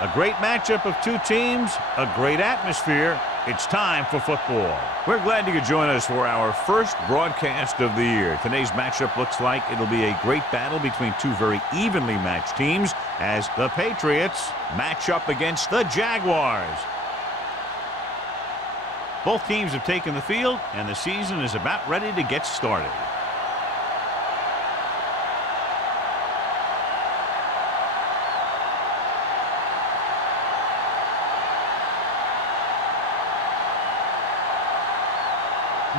A great matchup of two teams, a great atmosphere. It's time for football. We're glad you could join us for our first broadcast of the year. Today's matchup looks like it'll be a great battle between two very evenly matched teams as the Patriots match up against the Jaguars. Both teams have taken the field, and the season is about ready to get started.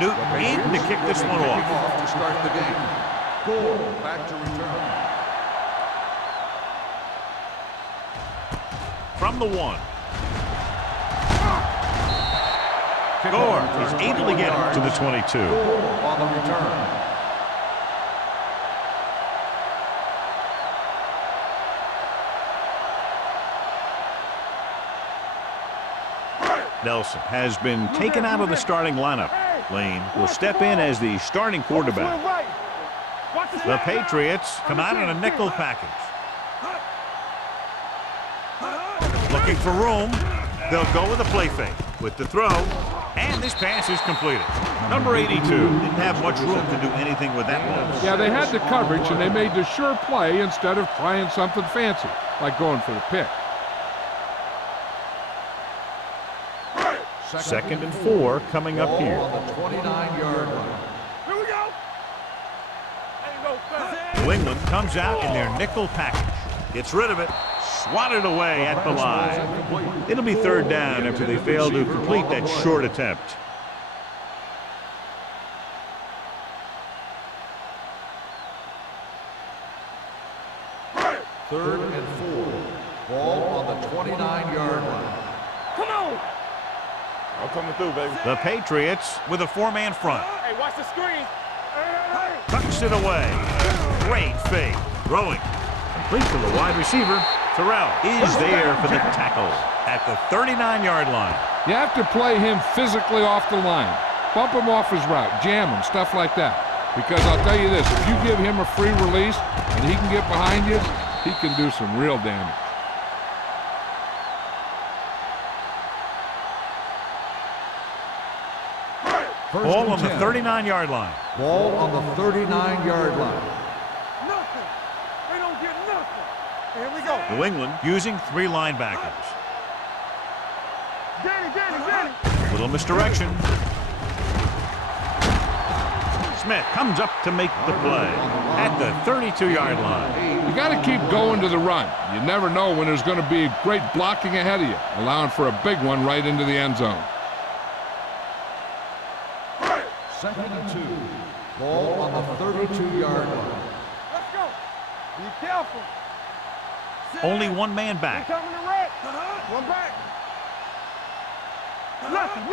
Newton in to kick this one off. To start the game. Goal back to return. From the 1. Gore is able to get it to the 22. On the return. Nelson has been taken out of the starting lineup. Lane will step in as the starting quarterback. The Patriots come out in a nickel package. Looking for room. They'll go with a play fake with the throw. And this pass is completed. Number 82 didn't have much room to do anything with that ball. Yeah, they had the coverage, and they made the sure play instead of trying something fancy, like going for the pick. 2nd and 4 coming up here. On the 29-yard line. Here we go. New England comes out in their nickel package. Gets rid of it. Swatted away at the line. It'll be 3rd down after they fail to complete that short attempt. Third and 4. Ball on the 29-yard line. Come on. I'm coming through, baby. The Patriots with a 4-man front. Hey, watch the screen. Tucks it away. Great fake. Throwing. Complete to the wide receiver. Terrell is there for the tackle at the 39-yard line. You have to play him physically off the line. Bump him off his route, jam him, stuff like that. Because I'll tell you this, if you give him a free release and he can get behind you, he can do some real damage. Ball on the 39-yard line. Ball on the 39-yard line. Nothing. They don't get nothing. Here we go. New England using 3 linebackers. Danny. Little misdirection. Smith comes up to make the play at the 32-yard line. You got to keep going to the run. You never know when there's going to be great blocking ahead of you, allowing for a big one right into the end zone. 2nd and 2. Ball on the 32-yard line. Let's go. Be careful. Only 1 man back. Coming to red. One back. Nothing.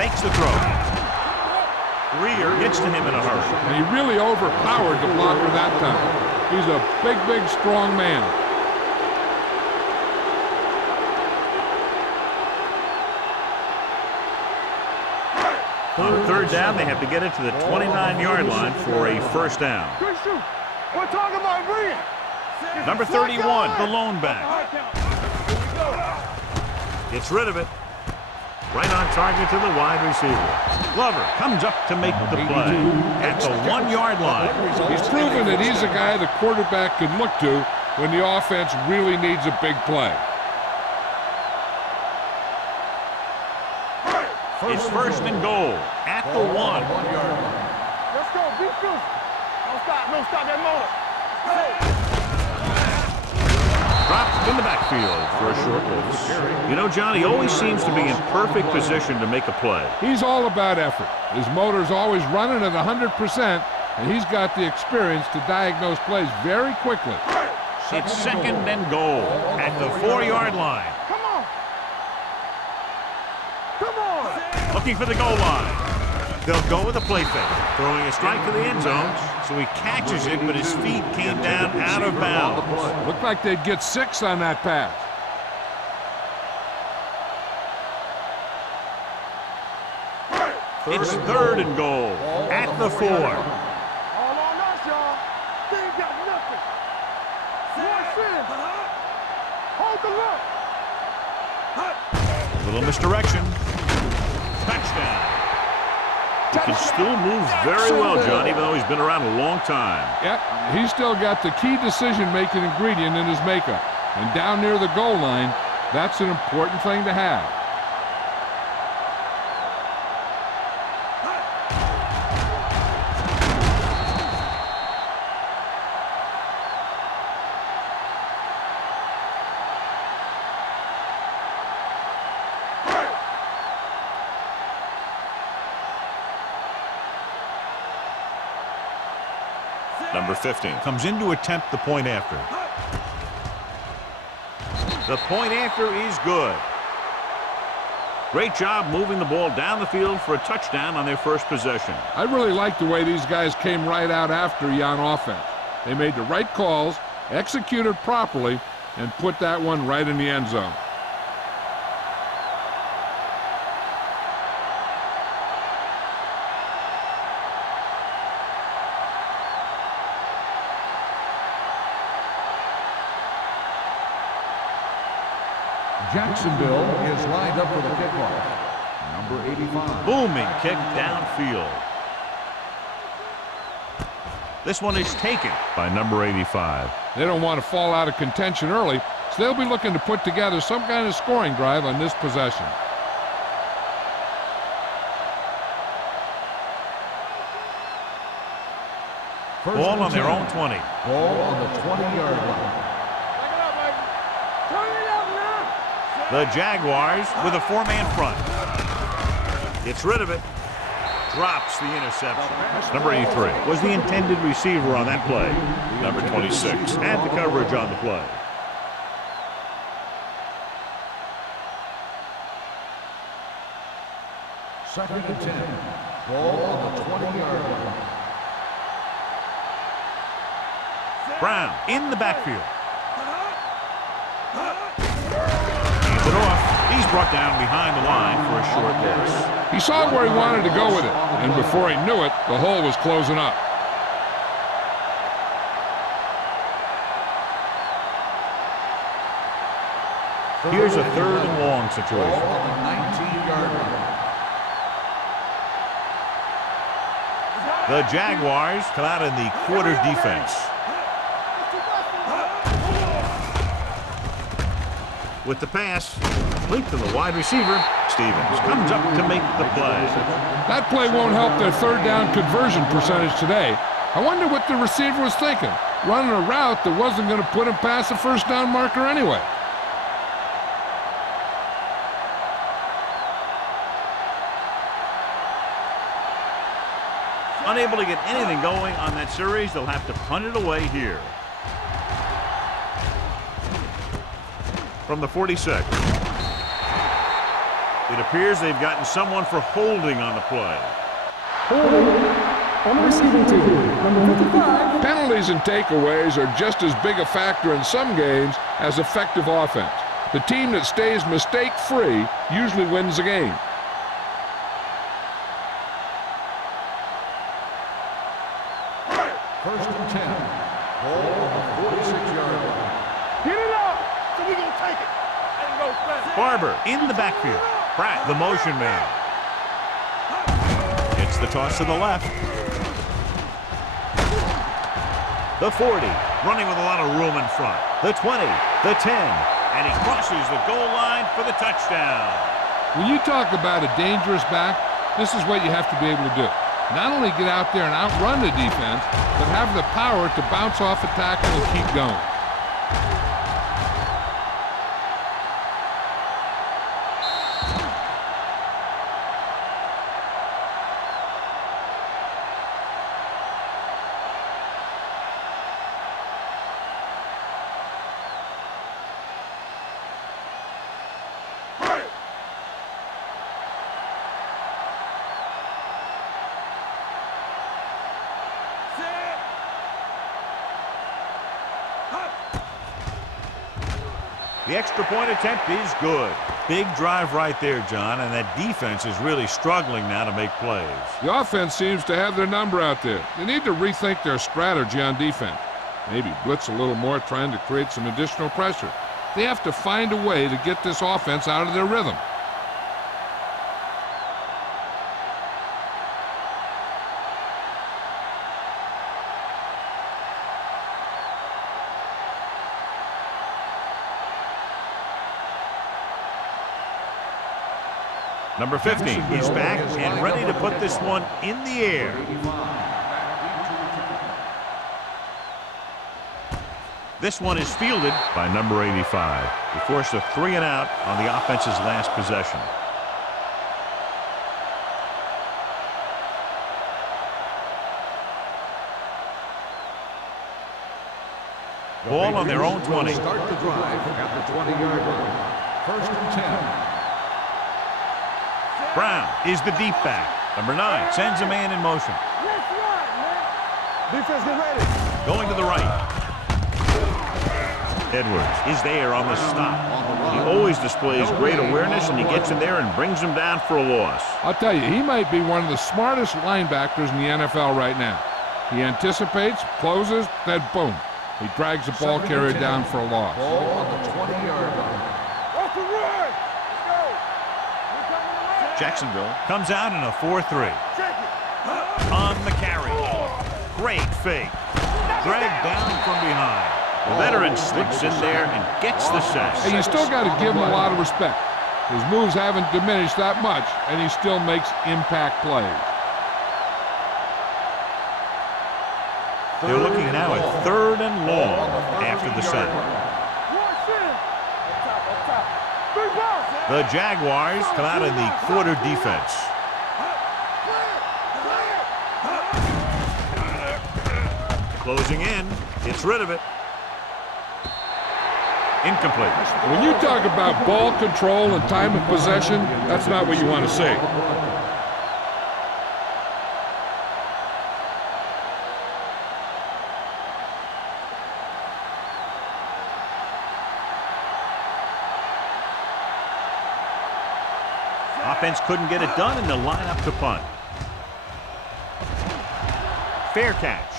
Fakes the throw. Greer gets to him in a hurry. And he really overpowered the blocker that time. He's a big, strong man. On 3rd down, they have to get it to the 29-yard line for a 1st down. Good shoot. We're talking about Green. Number 31, the lone back. Gets rid of it. Right on target to the wide receiver. Glover comes up to make the play at the 1-yard line. He's proven that he's a guy the quarterback can look to when the offense really needs a big play. It's 1st and goal at the 1. Let's go. Be good. Don't stop that motor. Dropped in the backfield for a short loss. You know, John, he always seems to be in perfect position to make a play. He's all about effort. His motor's always running at 100%, and he's got the experience to diagnose plays very quickly. It's 2nd and goal at the 4-yard line. Come on. Looking for the goal line. They'll go with a play fake, throwing a strike to the end zone, so he catches it, but his feet came down out of bounds. Looked like they'd get 6 on that pass. It's 3rd and goal at the 4. All on us, y'all. They ain't got nothing. in. Hold the look. A little misdirection. Touchdown. He can still move very well, John, even though he's been around a long time. Yep, he's still got the key decision-making ingredient in his makeup. And down near the goal line, that's an important thing to have. Number 15 comes in to attempt the point after. The point after is good. Great job moving the ball down the field for a touchdown on their first possession. I really like the way these guys came right out after you on offense. They made the right calls, executed properly, and put that one right in the end zone. Jacksonville is lined up for the kickoff. Number 85. Booming kick downfield. This one is taken by number 85. They don't want to fall out of contention early, so they'll be looking to put together some kind of scoring drive on this possession. Ball on their own 20. Ball on the 20-yard line. The Jaguars with a four-man front. Gets rid of it. Drops the interception. Number 83 was the intended receiver on that play. Number 26 had the coverage on the play. Second and 10. Ball on the 20-yard line. Brown in the backfield. Hands it off. He's brought down behind the line for a short loss. He saw where he wanted to go with it, and before he knew it, the hole was closing up. Here's a third and long Ball situation. on the 19-yard line. The Jaguars come out in the quarter defense. With the pass, complete to the wide receiver, Stevens comes up to make the play. That play won't help their third down conversion percentage today. I wonder what the receiver was thinking, running a route that wasn't going to put him past the first down marker anyway. Unable to get anything going on that series, they'll have to punt it away here. From the 46. It appears they've gotten someone for holding on the play. Holding on the receiving team, number 55. Penalties and takeaways are just as big a factor in some games as effective offense. The team that stays mistake-free usually wins the game. First and 10. Ball on the 46-yard line. Get it up. So we gonna take it. And go fast. Barber in the backfield. Pratt, the motion man. It's the toss to the left. The 40, running with a lot of room in front. The 20, the 10, and he crosses the goal line for the touchdown. When you talk about a dangerous back, this is what you have to be able to do. Not only get out there and outrun the defense, but have the power to bounce off a tackle and keep going. The extra point attempt is good. Big drive right there, John, and that defense is really struggling now to make plays. The offense seems to have their number out there. They need to rethink their strategy on defense. Maybe blitz a little more, trying to create some additional pressure. They have to find a way to get this offense out of their rhythm. Number 15 is back and ready to put this one in the air. This one is fielded by number 85. He forced a 3-and-out on the offense's last possession. Ball on their own 20. Start the drive at the 20-yard line. 1st and 10. Brown is the deep back. Number 9 sends a man in motion. Let's run, man. Defense, get ready. Going to the right. Edwards is there on the stop. He always displays great awareness, and he gets in there and brings him down for a loss. I'll tell you, he might be one of the smartest linebackers in the NFL right now. He anticipates, closes, then boom. He drags the ball carrier down for a loss. Ball on the 20-yard line. Off the run. Let's go. We're coming around. Jacksonville comes out in a 4-3. Check it. On the carry. Great fake. Dragged down from behind. The veteran slips in there and gets the sack. And you still got to give him a lot of respect. His moves haven't diminished that much, and he still makes impact plays. They're looking now at 3rd and long after the sack. Up top. Big balls. The Jaguars come out in the quarter defense. Closing in. Gets rid of it. Incomplete. When you talk about ball control and time of possession, that's not what you want to see. Offense couldn't get it done, and they'll line up to punt. Fair catch.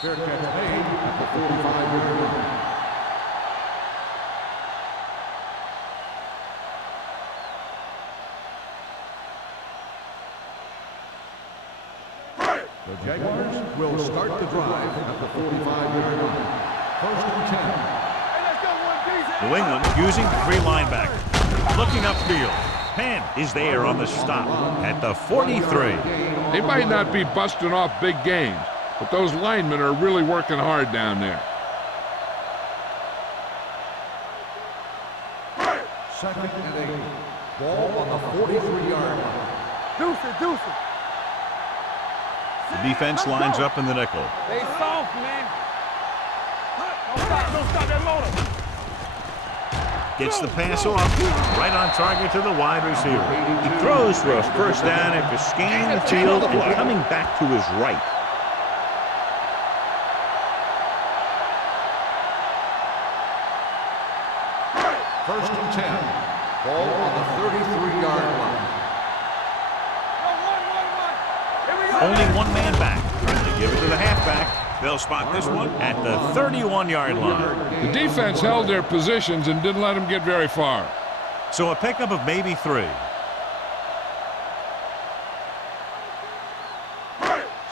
Fair catch made at the 45-yard line. The Jaguars will start the drive at the 45-yard line. 1st and 10. Hey, let's go, 1 New England using 3 linebackers. Looking upfield. Penn is there on the stop at the 43. They might not be busting off big games, but those linemen are really working hard down there. 2nd and 8. Ball on the 43-yard line. Deuce it. The defense lines up in the nickel. They soft, man. Don't stop that motor. Gets the pass off, right on target to the wide receiver. He throws for a 1st down after scanning the field and coming back to his right. First and 10. Ball on the 33-yard line. Only 1 man back. They give it to the halfback. They'll spot this one at the 31-yard line. The defense held their positions and didn't let them get very far. So a pickup of maybe 3.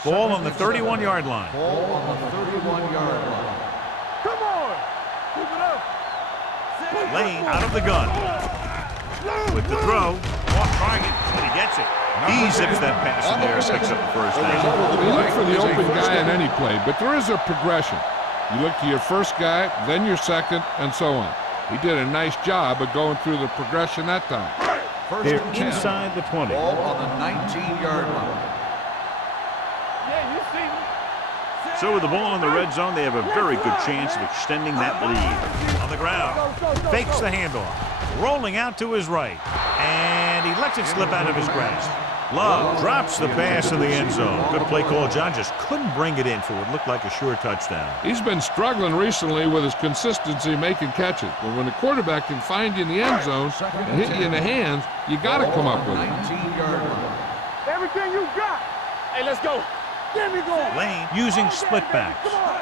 Ball on the 31-yard line. Ball on the 31-yard line. Come on. Keep it up. Lane out of the gun. With the throw, off target, and he gets it. He zips that pass in there and picks up the 1st down. You look for the open guy in any play, but there is a progression. You look to your 1st guy, then your 2nd, and so on. He did a nice job of going through the progression that time. They're inside the 20. Ball on the 19-yard line. Yeah, you see me. So with the ball in the red zone, they have a very good chance of extending that lead. On the ground, fakes the handoff, rolling out to his right, and he lets it slip out of his grasp. Love drops the pass in the end zone. Good play call. John just couldn't bring it in for what looked like a sure touchdown. He's been struggling recently with his consistency making catches. But when the quarterback can find you in the end zone and hit you in the hands, you got to come up with it. 19-yard line. Everything you got. Hey, let's go. Get me going. Lane using split backs. Come on.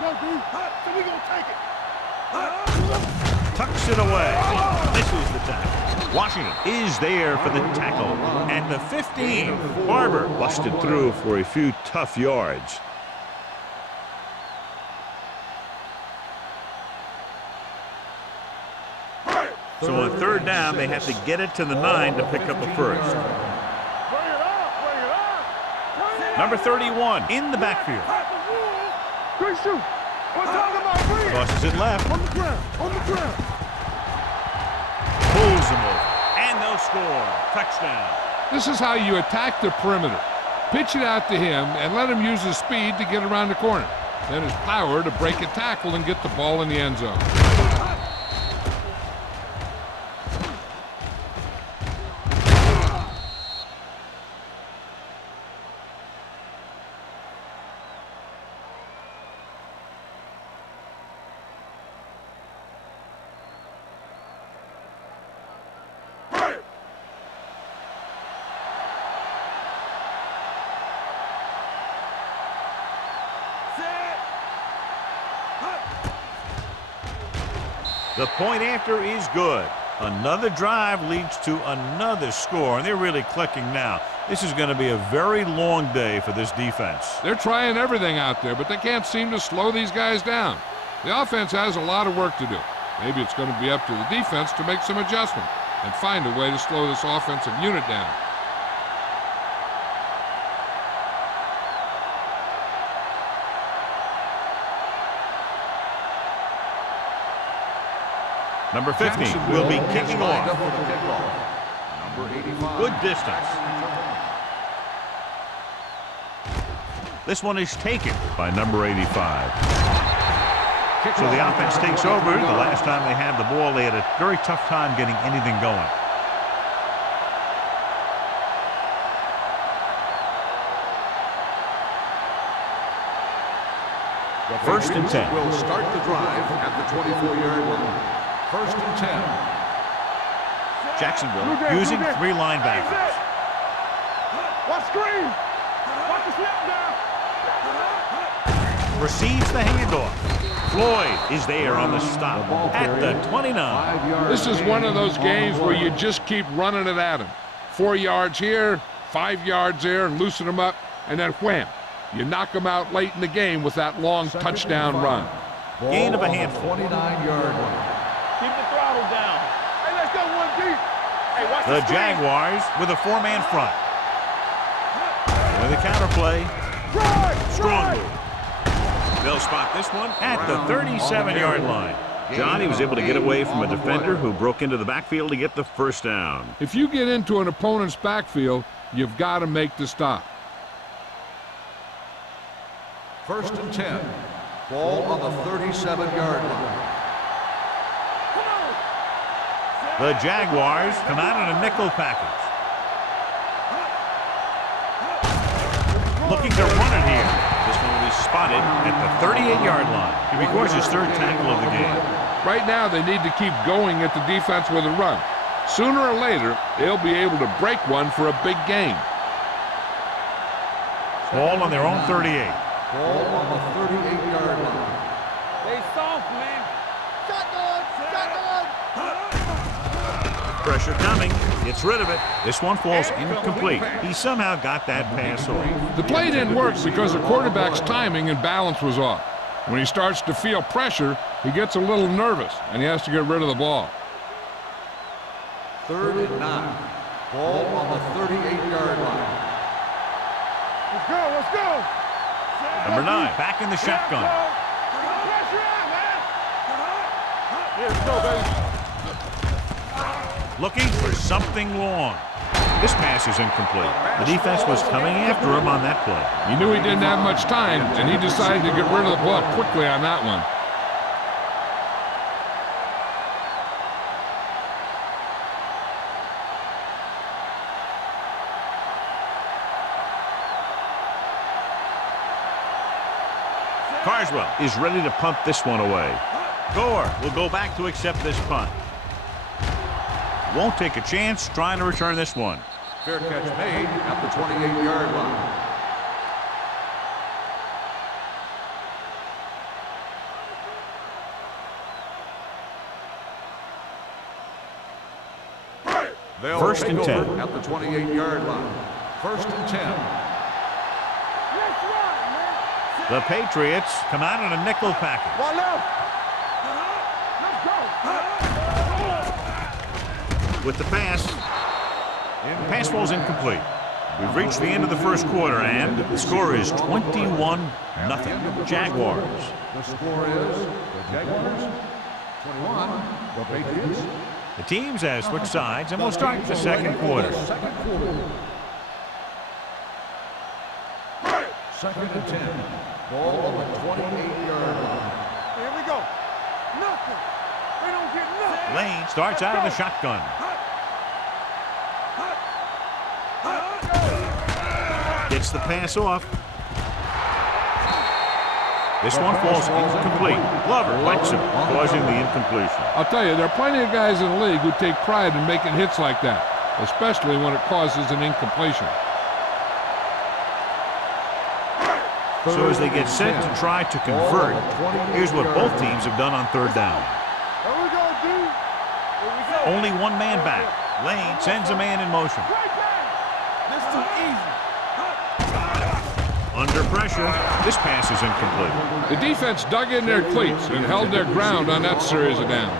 Let's go, D. So we gonna take it. Tucks it away. Misses the tackle. Washington is there for the tackle. At the 15, Barber busted through for a few tough yards. So on third down, they have to get it to the 9 to pick up a first. Bring it up. Bring it up. Bring it Number up. 31 in the backfield. Great shoot. We're talking about bring it. Tosses it left. On the ground. On the ground. Pulls him over. And they'll score. Touchdown. This is how you attack the perimeter. Pitch it out to him and let him use his speed to get around the corner. Then his power to break a tackle and get the ball in the end zone. The point after is good. Another drive leads to another score, and they're really clicking now. This is going to be a very long day for this defense. They're trying everything out there, but they can't seem to slow these guys down. The offense has a lot of work to do. Maybe it's going to be up to the defense to make some adjustment and find a way to slow this offensive unit down. Number 15 will be kicking off. Number 85. Good distance. This one is taken by number 85. So the offense takes over. The last time they had the ball, they had a very tough time getting anything going. First and 10. Will start the drive at the 24-yard line. First and 10. Jacksonville using 3 linebackers. Watch screen. Watch the snap down. Receives the handoff. Floyd is there on the stop at the 29. This is one of those games where you just keep running it at him. 4 yards here, 5 yards there, and loosen them up, and then wham. You knock them out late in the game with that long touchdown run. Gain of a handful. 29-yard line. Keep the throttle down. Hey, let's go one deep. Hey, watch The screen. Jaguars with a 4-man front. With a counterplay. Strong move. They'll spot this one at the 37-yard line. Johnny was able to get away from a defender who broke into the backfield to get the first down. If you get into an opponent's backfield, you've got to make the stop. First and 10. Ball on the 37-yard line. The Jaguars come out in a nickel package. Looking to run it here. This one will be spotted at the 38-yard line. He records his 3rd tackle of the game. Right now, they need to keep going at the defense with a run. Sooner or later, they'll be able to break one for a big gain. Ball on their own 38. Ball on the 38-yard line. Stay soft, man. Shotgun. Shotgun. Pressure coming. Gets rid of it. This one falls incomplete. He somehow got that pass off. The play didn't work because the quarterback's timing and balance was off. When he starts to feel pressure, he gets a little nervous, and he has to get rid of the ball. 3rd and 9. Ball on the 38-yard line. Let's go. Let's go. Number 9 back in the shotgun. Pressure out, man. Let's go, baby. Looking for something long. This pass is incomplete. The defense was coming after him on that play. He knew he didn't have much time, and he decided to get rid of the ball quickly on that one. Carswell is ready to punt this one away. Gore will go back to accept this punt. Won't take a chance trying to return this one. Fair catch made at the 28-yard line. They'll First take and 10. over at the 28-yard line. First and 10. Let's run, man. The Patriots come out in a nickel package. One left. Let's go. With the pass. Pass ball's incomplete. We've reached the end of the first quarter, and the score is 21-0. Jaguars. The score is the Jaguars 21, the Patriots. The teams have switched sides, and we'll start the second quarter. Second quarter. Second and 10. Ball on the 28-yard line. Here we go. Nothing. They don't get nothing. Lane starts out of the shotgun. Gets the pass off. This one falls incomplete. Glover likes him, causing the incompletion. I'll tell you, there are plenty of guys in the league who take pride in making hits like that, especially when it causes an incompletion. So as they get set to try to convert, here's what both teams have done on third down. Here we go, D. Here we go. Only one man back. Lane sends a man in motion. Right there. This too easy. Under pressure, this pass is incomplete. The defense dug in their cleats and held their ground on that series of downs.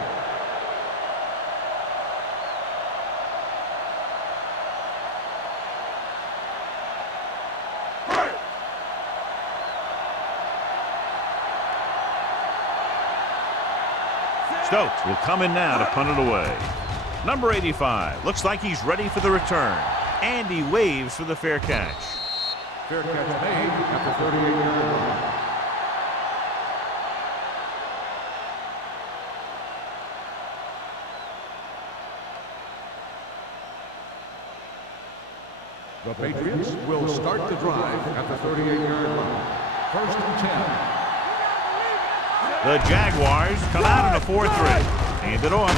Stokes will come in now to punt it away. Number 85 looks like he's ready for the return. And he waves for the fair catch. Fair catch made at the 38-yard line. The Patriots will start the drive at the 38-yard line. First and 10. The Jaguars come out in a 4-3. Hand it off.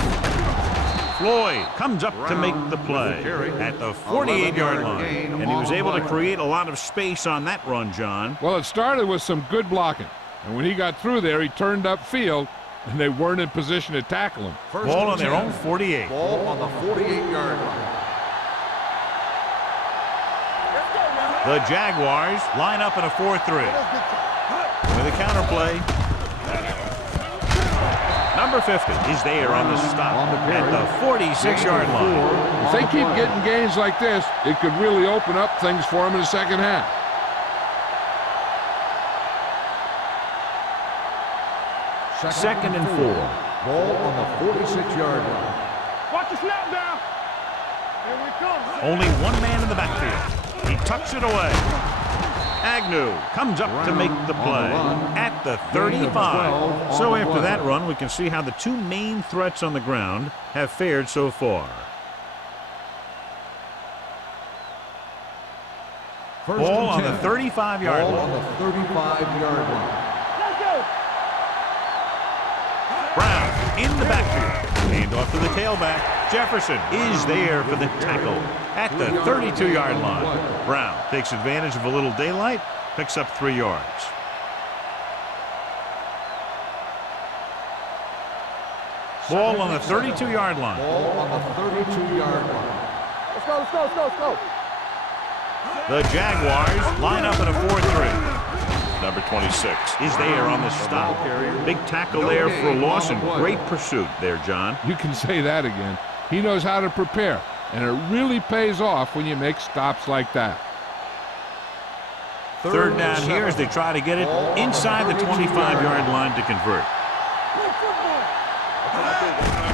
Floyd comes up to make the play at the 48-yard line. And he was able to create a lot of space on that run, John. Well, it started with some good blocking. And when he got through there, he turned upfield, and they weren't in position to tackle him. Ball on their own 48. Ball on the 48-yard line. The Jaguars line up in a 4-3. With a counter play. Number 50 is there on the stop at the 46-yard line. If they keep getting gains like this, it could really open up things for them in the second half. Second and 4. Ball on the 46-yard line. Watch the snap down. Here we come. Only one man in the backfield. He tucks it away. Agnew comes up to make the play at the 35. So after that run, we can see how the two main threats on the ground have fared so far. Ball on the 35-yard Ball line. on the 35-yard line. Let's go. Brown in the backfield. Hand off to the tailback. Jefferson is there for the tackle at the 32-yard line. Brown takes advantage of a little daylight, picks up 3 yards. Ball on the 32-yard line. Ball on the 32-yard line. Let's go, let's go, let's go, let's go. The Jaguars line up in a 4-3. Number 26 is there on the stop. Big tackle there for a loss and great pursuit there, John. You can say that again. He knows how to prepare, and it really pays off when you make stops like that. Third down here as they try to get it inside the 25-yard line to convert.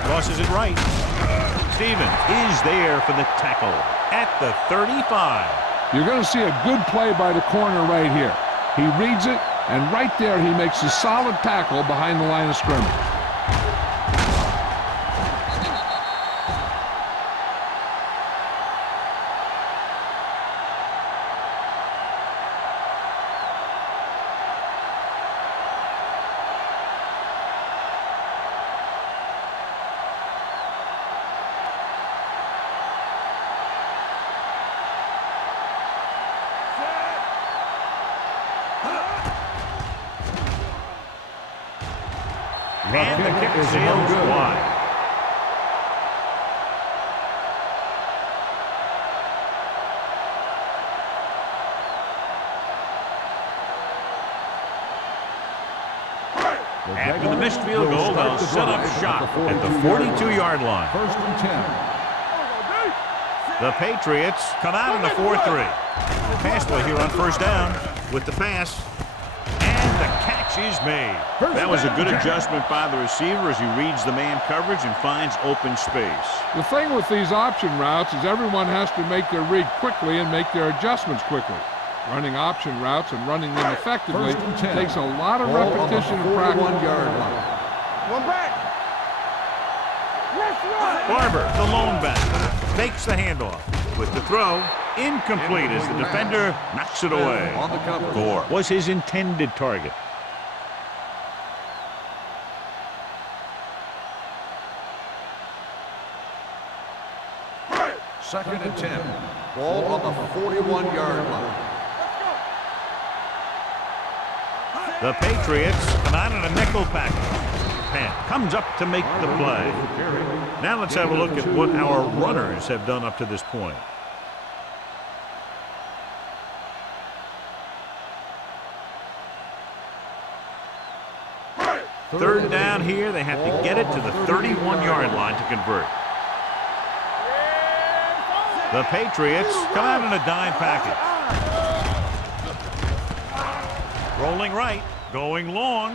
Crosses it right. Stevens is there for the tackle at the 35. You're going to see a good play by the corner right here. He reads it, and right there he makes a solid tackle behind the line of scrimmage. And the kick sails wide. After the missed field goal, they'll set up shop at the 42-yard line. First and 10. The Patriots come out in the 4-3. Pass play here on first down with the pass. And the catch is made. That was a good adjustment by the receiver as he reads the man coverage and finds open space. The thing with these option routes is everyone has to make their read quickly and make their adjustments quickly. Running option routes and running them effectively takes a lot of repetition and practice. 41-yard line. One back. Let's run. Barber, the lone back, fakes the handoff with the throw. Incomplete as the defender knocks it away. On the cover. Gore was his intended target. Second and 10. Ball on the 41-yard line. The Patriots come out in a nickel package. Pan comes up to make the play. Now let's have a look at what our runners have done up to this point. Third down here, they have to get it to the 31-yard line to convert. The Patriots come out in a dime package. Rolling right, going long.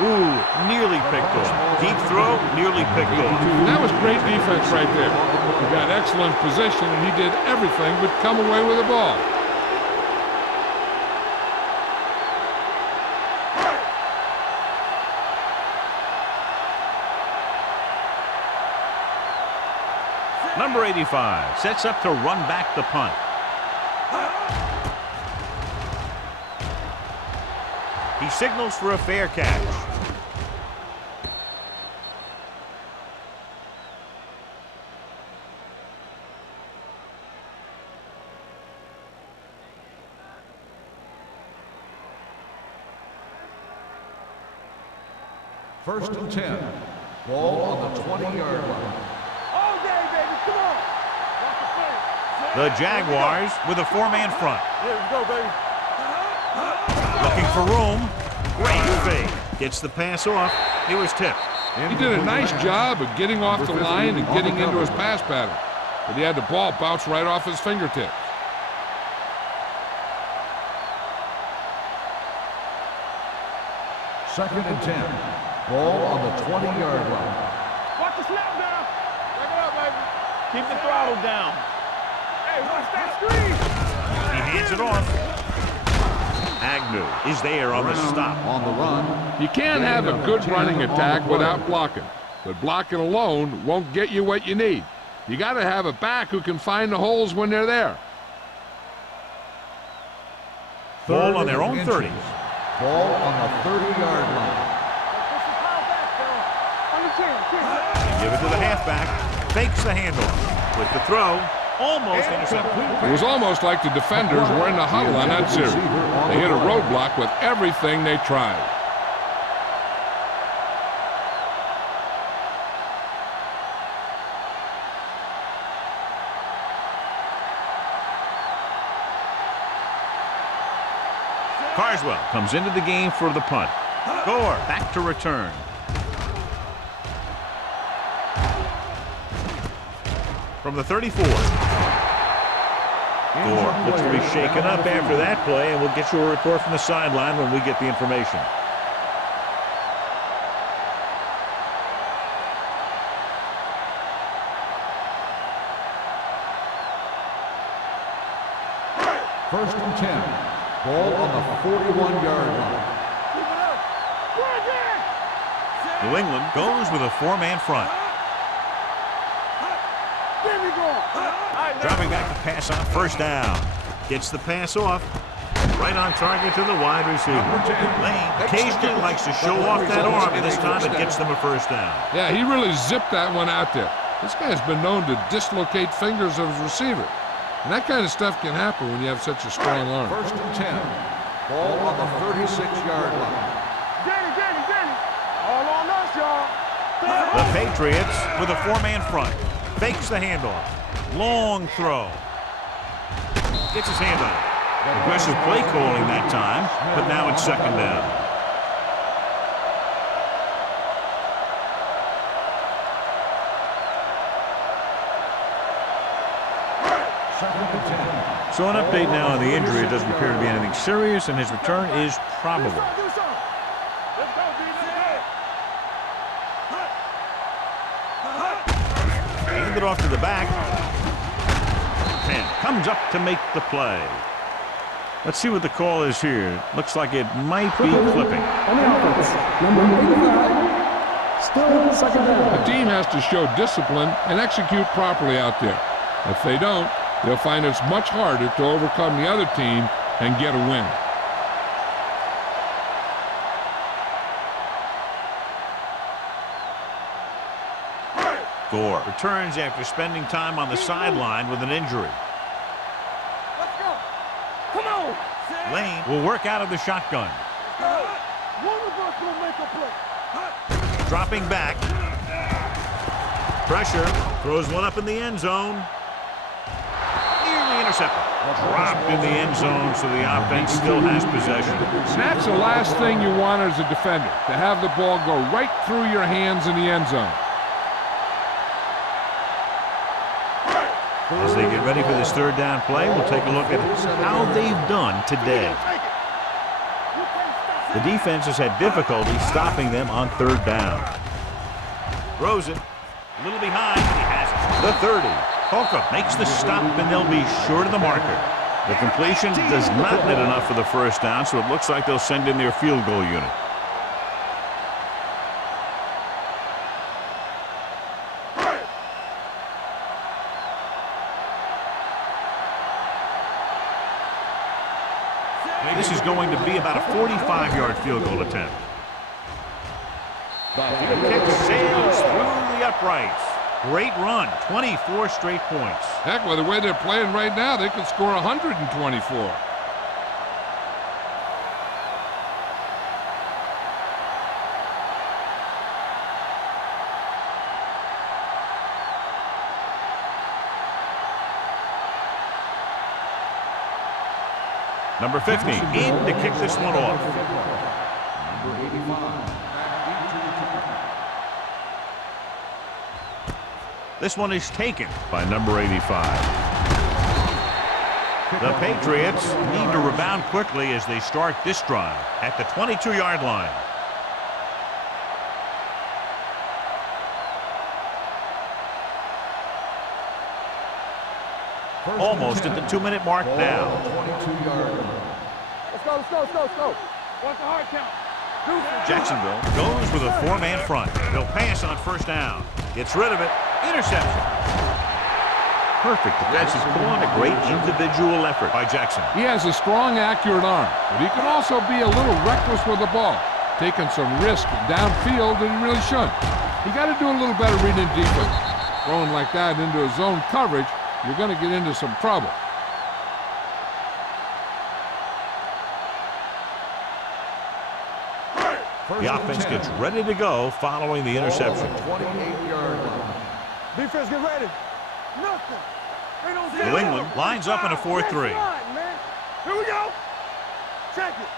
Ooh, nearly picked off. Deep throw, nearly picked off. That was great defense right there. He got excellent position, and he did everything but come away with the ball. Number 85 sets up to run back the punt. He signals for a fair catch. First and 10. Ball on the 20-yard line. All day, baby. Come on. The Jaguars with a four-man front. Here we go, baby. Looking for room. Great fake. Gets the pass off. It was tipped. He did a nice job of getting off the line and getting into his pass pattern. But he had the ball bounce right off his fingertips. Second and 10. Ball on the 20-yard line. Watch the snap down. Back it up, baby. Keep the throttle down. Hey, watch that screen. He hands it off. Agnew is there on the stop. On the run. You can't have a good running attack without blocking. But blocking alone won't get you what you need. You got to have a back who can find the holes when they're there. Ball on their own 30. Ball on the 30-yard line. Give it to the halfback. Fakes the handoff. With the throw, almost intercepted. It was almost like the defenders were in the huddle on that series. They hit a roadblock with everything they tried. Carswell comes into the game for the punt. Gore back to return. From the 34. Gore looks to be shaken up after that play, and we'll get you a report from the sideline when we get the information. First and 10. Ball on the 41-yard line. New England goes with a four-man front. Dropping back to pass on first down. Gets the pass off. Right on target to the wide receiver. Lane occasionally likes to show off that arm, and this time it gets them a first down. Yeah, he really zipped that one out there. This guy's been known to dislocate fingers of his receiver. And that kind of stuff can happen when you have such a strong arm. First and 10. Ball on the 36-yard line. Danny. All on us, y'all. The Patriots with a four-man front. Fakes the handoff. Long throw. Gets his hand on it. Aggressive play calling that time, but now it's second down. Second and 10. So an update now on the injury. It doesn't appear to be anything serious, and his return is probable. Let's go, D. Hand it off to the back. And comes up to make the play. Let's see what the call is here. Looks like it might be clipping. On the offense, number 85. Still second down. The team has to show discipline and execute properly out there. If they don't, they'll find it's much harder to overcome the other team and get a win. Gore returns after spending time on the sideline with an injury. Let's go. Come on. Lane will work out of the shotgun. One of us will make a play. Dropping back. Pressure. Throws one up in the end zone. Nearly intercepted. Dropped in the end zone, so the offense still has possession. That's the last thing you want as a defender, to have the ball go right through your hands in the end zone. As they get ready for this third down play, we'll take a look at how they've done today. The defense has had difficulty stopping them on third down. Throws it. A little behind. He has it. The 30. Holcomb makes the stop, and they'll be short of the marker. The completion does not net enough for the first down, so it looks like they'll send in their field goal unit. This is going to be about a 45-yard field goal attempt. The kick sails through the uprights. Great run, 24 straight points. Heck, with the way they're playing right now, they could score 124. Number 50 in to kick this one off. Number 85. This one is taken by number 85. The Patriots need to rebound quickly as they start this drive at the 22-yard line. Almost at the 2-minute mark now. 22-yard line. Let's go. What's the hard count? Jacksonville goes with a 4-man front. They'll pass on first down. Gets rid of it. Interception. Perfect defensive call and a great individual effort by Jackson. He has a strong, accurate arm, but he can also be a little reckless with the ball, taking some risk downfield that he really shouldn't. You got to do a little better reading defense. Throwing like that into a zone coverage, you're going to get into some trouble. The offense gets ready to go following the interception. 28-yard line. Defense, get ready. Nothing. They don't see New England lines up in a 4-3. Here we go. Check it.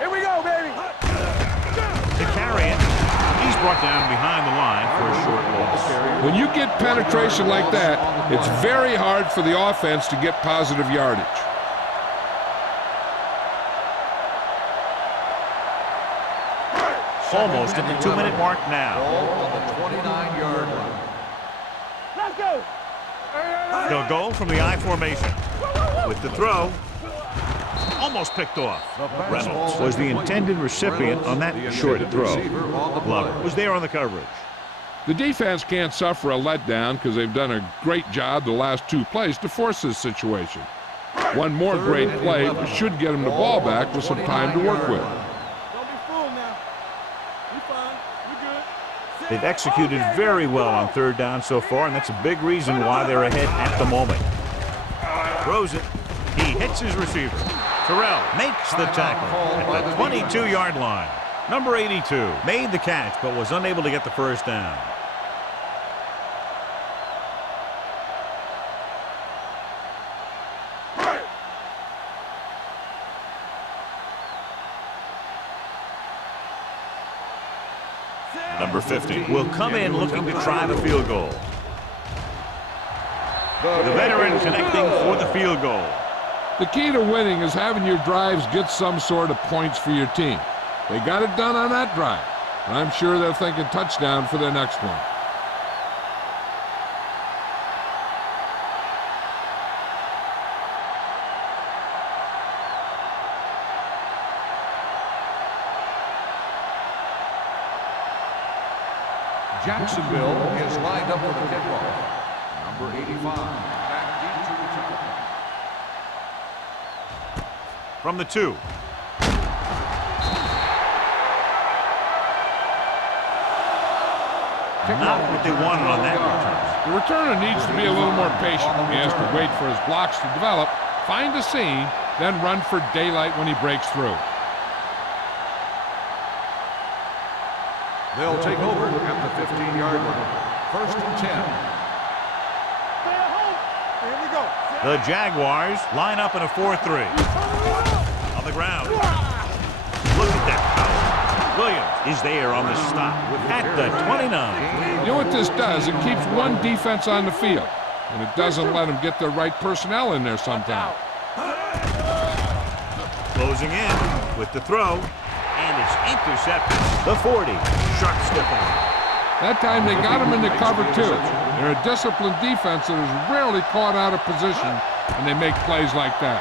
Here we go, baby. To carry it. He's brought down behind the line for a short loss. When you get penetration like that, it's very hard for the offense to get positive yardage. Almost at the 2-minute mark now. Ball on the 29-yard line. Let's go. They'll go from the I formation. With the throw. Almost picked off. Reynolds was the intended recipient on that short throw. Glover was there on the coverage. The defense can't suffer a letdown because they've done a great job the last two plays to force this situation. One more great play should get them the ball back with some time to work with. Don't be fooled now. We fine. We good. They've executed very well on third down so far, and that's a big reason why they're ahead at the moment. Throws it. He hits his receiver. Terrell makes the tackle at the 22-yard line. Number 82 made the catch but was unable to get the first down. Number 50 will come in looking to try the field goal. The veteran connecting for the field goal. The key to winning is having your drives get some sort of points for your team. They got it done on that drive, and I'm sure they're thinking touchdown for their next one. Jacksonville is lined up for the kickoff. Number 85, back deep to return. From the 2. Not what they wanted on that return. The returner needs to be a little more patient. He has to wait for his blocks to develop, find a seam, then run for daylight when he breaks through. They'll take over at the 15-yard line. First and 10. Stay at home. Here we go. The Jaguars line up in a 4-3. On the ground. Look at that power. Williams is there on the stop at the 29. You know what this does? It keeps one defense on the field, and it doesn't let them get the right personnel in there sometimes. Closing in with the throw, and it's intercepted. The 40. Sharp stiffening. That time they got him in the cover, too. They're a disciplined defense that is rarely caught out of position, and they make plays like that.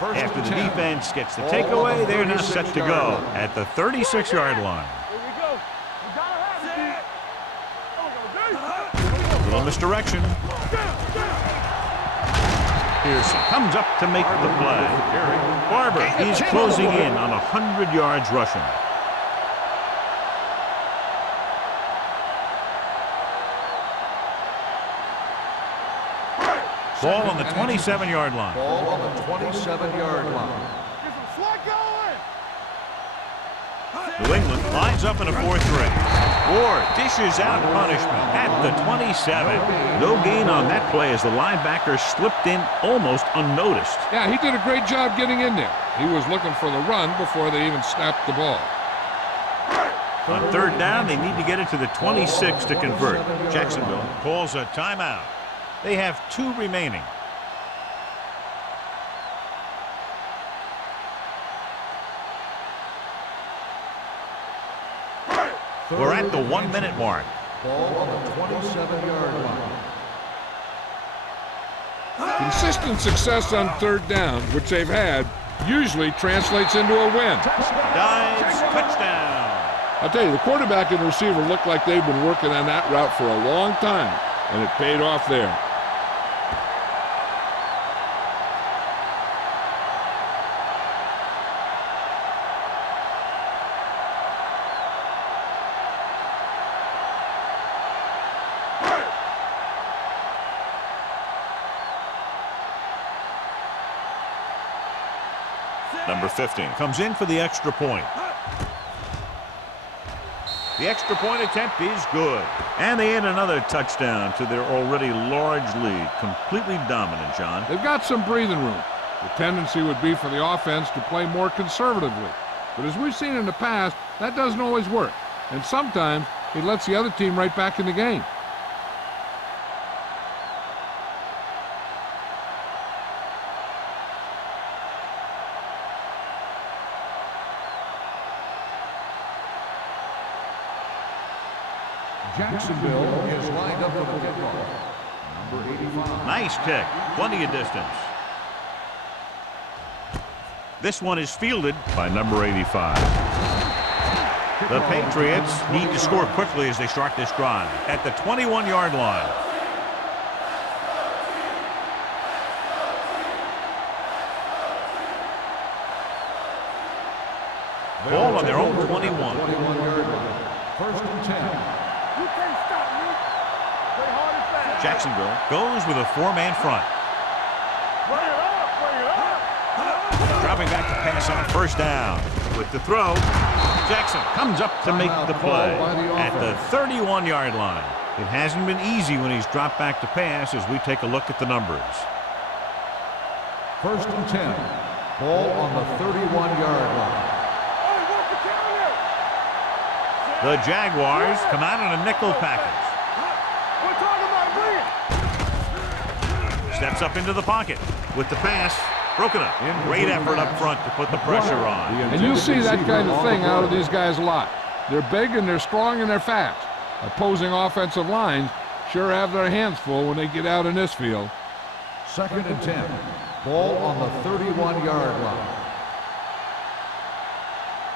After the defense gets the takeaway, they're now set to go at the 36-yard line. Here we go. You gotta have it. Little misdirection. Pearson comes up to make the play. Barber is closing in on 100 yards rushing. Ball on the 27-yard line. Ball on the 27-yard line. Get some slack going. New England lines up in a 4-3. Ward dishes out punishment at the 27. No gain on that play as the linebacker slipped in almost unnoticed. Yeah, he did a great job getting in there. He was looking for the run before they even snapped the ball. On third down, they need to get it to the 26 to convert. Jacksonville calls a timeout. They have 2 remaining. We're at the 1-minute mark. Ball on the 27-yard line. Consistent success on third down, which they've had, usually translates into a win. Dives, touchdown. I'll tell you, the quarterback and the receiver look like they've been working on that route for a long time, and it paid off there. Number 15 comes in for the extra point. The extra point attempt is good. And they add another touchdown to their already large lead. Completely dominant, John. They've got some breathing room. The tendency would be for the offense to play more conservatively. But as we've seen in the past, that doesn't always work. And sometimes it lets the other team right back in the game. Jacksonville is lined up for the kickoff. Number 85. Nice kick. Plenty of distance. This one is fielded by number 85. The Patriots need to score quickly as they start this drive at the 21-yard line. Ball on their own 21. 21-yard line. First and 10. You can't stop me. Play hard and fast. Jacksonville goes with a 4-man front. Bring it up. Bring it up. Dropping back to pass on first down. With the throw, Jackson comes up to make the play at the 31-yard line. It hasn't been easy when he's dropped back to pass as we take a look at the numbers. 1st and 10. Ball on the 31-yard line. The Jaguars come out in a nickel package. Steps up into the pocket with the pass. Broken up. Great effort up front to put the pressure on. And you'll see that kind of thing out of these guys a lot. They're big and they're strong and they're fast. Opposing offensive lines sure have their hands full when they get out in this field. 2nd and 10. Ball on the 31-yard line.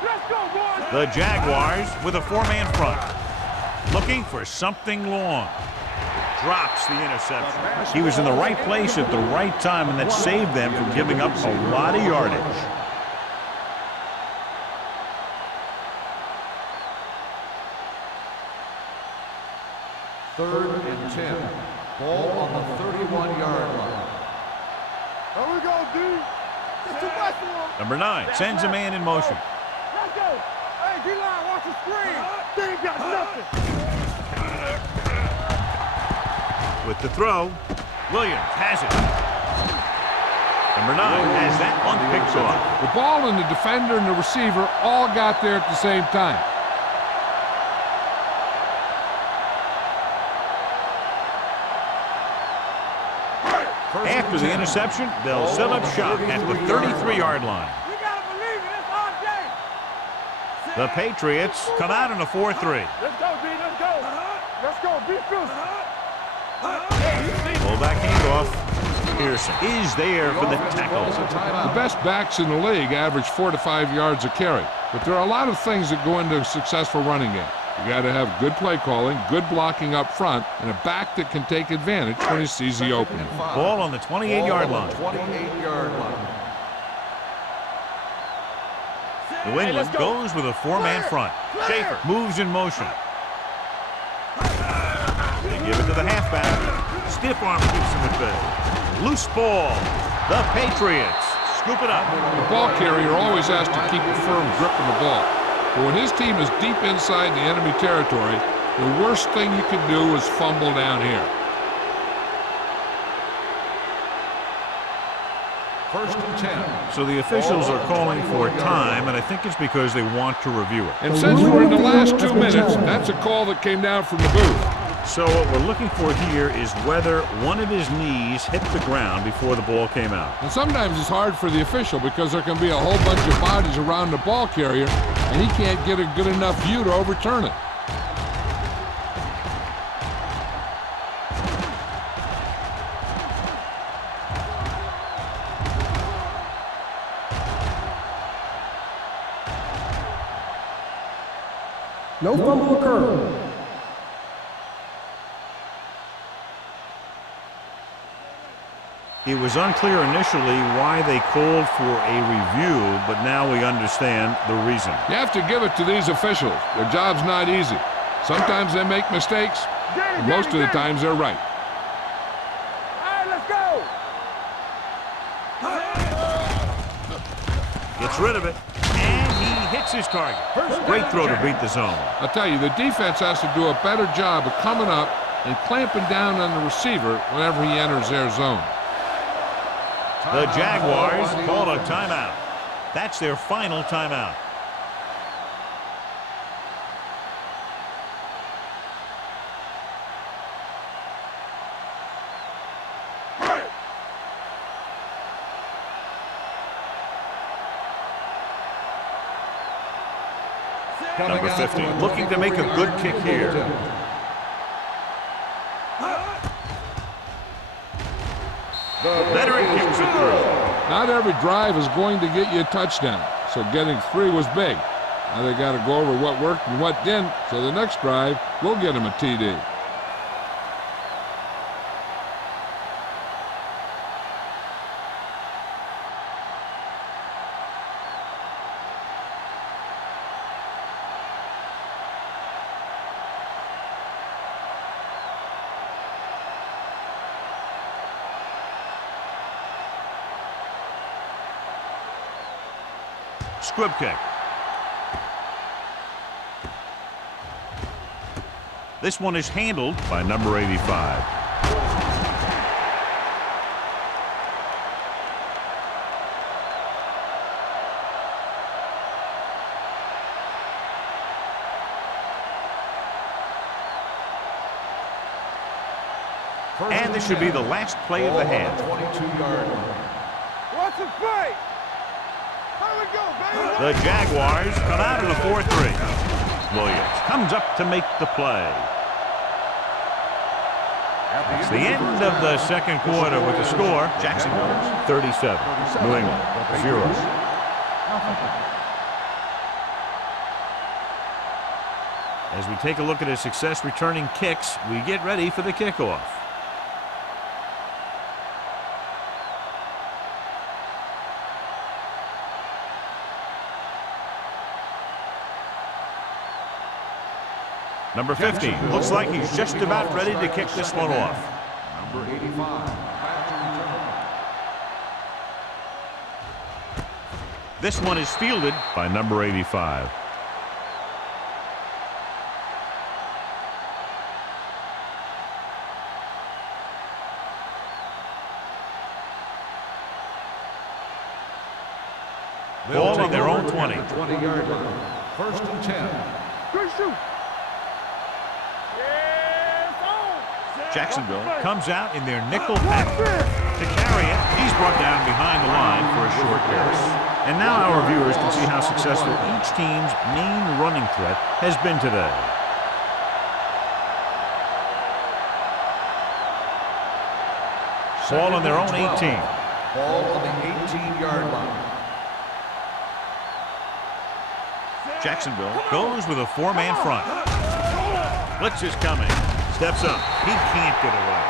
Let's go, boys! The Jaguars with a 4-man front. Looking for something long. Drops the interception. He was in the right place at the right time, and that saved them from giving up a lot of yardage. Third and 10. Ball on the 31-yard line. Here we go, dude. It's too much for him. Number 9 sends a man in motion. Let's go. Hey, D-line, watch the screen. They ain't got nothing. With the throw, Williams has it. Number 9 has that one picked off. The ball and the defender and the receiver all got there at the same time. After the interception, they'll set up shop at the 33-yard line. You gotta believe it. It's RJ. The Patriots come out in a 4-3. Let's go, D. Let's go. Let's go. Be fierce. Fullback handoff. Pearson is there for the tackle. The best backs in the league average 4 to 5 yards a carry. But there are a lot of things that go into a successful running game. You got to have good play calling, good blocking up front, and a back that can take advantage when he sees the opening. Ball on the 28-yard line. 28-yard line. New England goes with a 4-man front. Schaefer moves in motion. They give it to the halfback. Stiff arm keeps him at bay. Loose ball. The Patriots scoop it up. The ball carrier always has to keep a firm grip on the ball. But when his team is deep inside the enemy territory, the worst thing you can do is fumble down here. 1st and 10. So the officials are calling for time, and I think it's because they want to review it. And since we're in the last 2 minutes, that's a call that came down from the booth. So what we're looking for here is whether one of his knees hit the ground before the ball came out. And sometimes it's hard for the official because there can be a whole bunch of bodies around the ball carrier, and he can't get a good enough view to overturn it. No fumble occurred. It was unclear initially why they called for a review, but now we understand the reason. You have to give it to these officials. Their job's not easy. Sometimes they make mistakes, but most of the times they're right. All right, let's go. Gets rid of it, and he hits his target. Great throw to beat the zone. I'll tell you, the defense has to do a better job of coming up and clamping down on the receiver whenever he enters their zone. The Jaguars call a timeout. That's their final timeout. Number 15 looking to make a good kick here. Veteran kicks it through. Not every drive is going to get you a touchdown, so getting 3 was big. Now they got to go over what worked and what didn't, so the next drive will get him a TD. Squib kick. This one is handled by number 85. And this should be the last play of the half. 22-yard line. What's the play? How we go, baby? The Jaguars come out in a 4-3. Williams comes up to make the play. It's the end of the second quarter with the score. Jacksonville 37. New England 0. As we take a look at his success returning kicks, we get ready for the kickoff. Number 15 looks like he's just about ready to kick this one off. Number 85. Back to return. This one is fielded by number 85. Ball on their own 20. 20-yard line. First and 10. Good shoot. Jacksonville comes out in their nickel pack. To carry it, he's brought down behind the line for a short pass. And now our viewers can see how successful each team's main running threat has been today. Ball on their own 18. Ball on the 18-yard line. Jacksonville goes with a 4-man front. Blitz is coming. Steps up. He can't get away.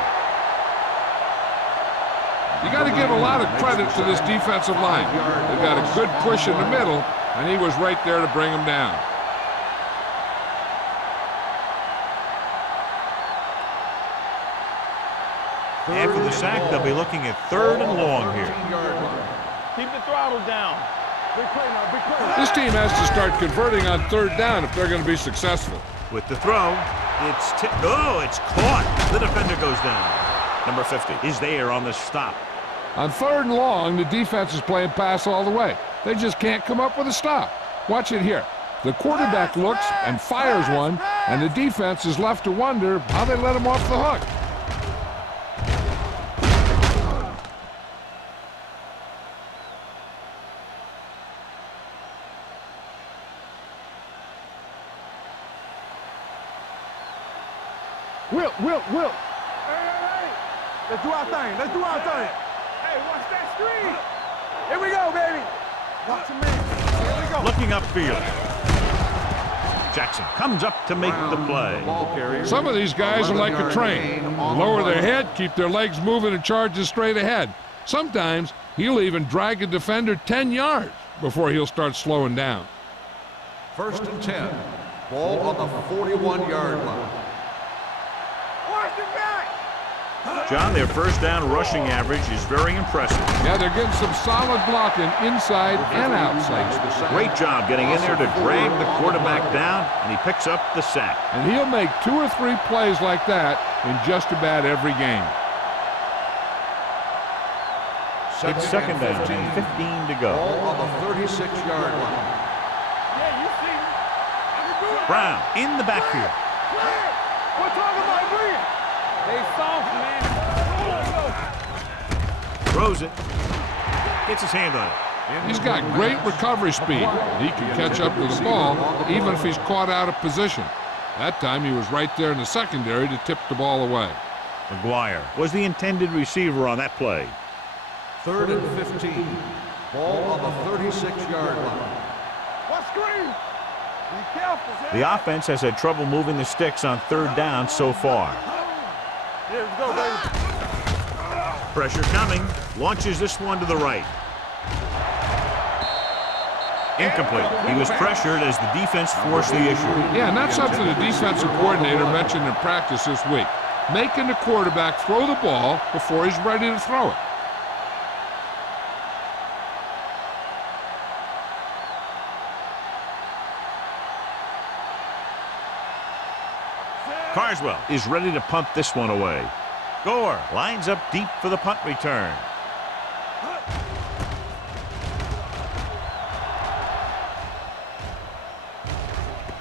You got to give a lot of credit to this defensive line. They got a good push in the middle, and he was right there to bring him down. After the sack, they'll be looking at 3rd and long here. Keep the throttle down. Big play now, big play. This team has to start converting on 3rd down if they're going to be successful. With the throw, it's it's caught. The defender goes down. Number 50 is there on the stop. On 3rd and long, the defense is playing pass all the way. They just can't come up with a stop. Watch it here. The quarterback looks and fires one, and the defense is left to wonder how they let him off the hook. Will. Hey. Let's do our thing. Hey, watch that screen. Here we go, baby. Watch him, man. Here we go. Looking upfield. Jackson comes up to make the play. Some of these guys are like a train. Lower their head, keep their legs moving, and charge straight ahead. Sometimes he'll even drag a defender 10 yards before he'll start slowing down. First and 10. Ball on the 41-yard line. John, their first down rushing average is very impressive. Yeah, they're getting some solid blocking inside and outside. Great job getting in there to drag the quarterback down, and he picks up the sack. And he'll make 2 or 3 plays like that in just about every game. It's second down and 15 to go. Ball on the 36-yard line. Yeah, you see me. I can do it. Brown in the backfield. We're talking about green. They soft, man. Throws it. Gets his hand on it. He's got great recovery speed. He can catch up to the ball even if he's caught out of position. That time he was right there in the secondary to tip the ball away. McGuire was the intended receiver on that play. 3rd and 15. Ball on the 36-yard line. What screen? Be careful. The offense has had trouble moving the sticks on 3rd down so far. Here we go, baby. Pressure coming. Launches this one to the right. Incomplete. He was pressured as the defense forced the issue. Yeah, and that's something the defensive coordinator mentioned in practice this week. Making the quarterback throw the ball before he's ready to throw it. Carswell is ready to punt this one away. Gore lines up deep for the punt return.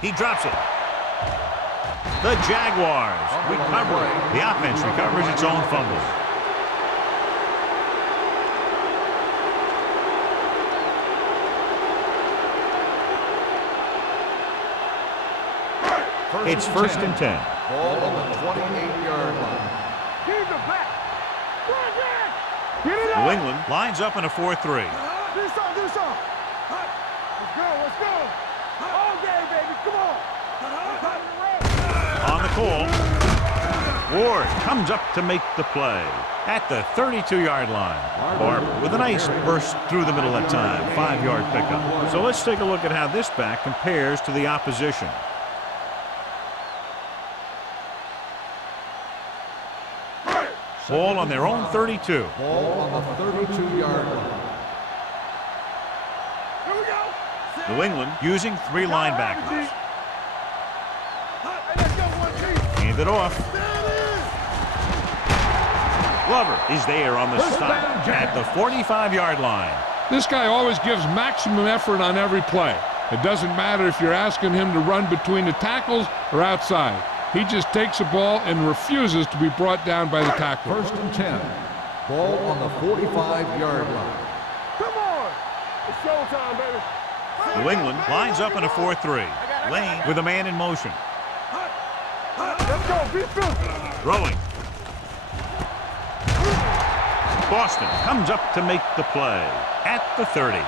He drops it. The Jaguars recover. The offense recovers its own fumble. It's 1st and 10. Ball on the 28-yard line. Keep the back. Get it New up. England lines up in a 4-3. Do something, do something. Let's go, let's go. All day, baby, come on. On the call, Ward comes up to make the play at the 32-yard line. Barber with a nice burst through the middle that time, 5-yard pickup. So let's take a look at how this back compares to the opposition. Ball on their own 32. Ball on the 32-yard line. Here we go. New England using 3 linebackers. Hey, let's go, 1G. Hand it off. Glover is there on the stop at the 45-yard line. This guy always gives maximum effort on every play. It doesn't matter if you're asking him to run between the tackles or outside. He just takes the ball and refuses to be brought down by the tackler. 1st and 10. Ball on the 45-yard line. Come on. It's showtime, baby. New England lines up in a 4-3. Lane with a man in motion. Let's go, be filthy. Throwing. Boston comes up to make the play at the 30.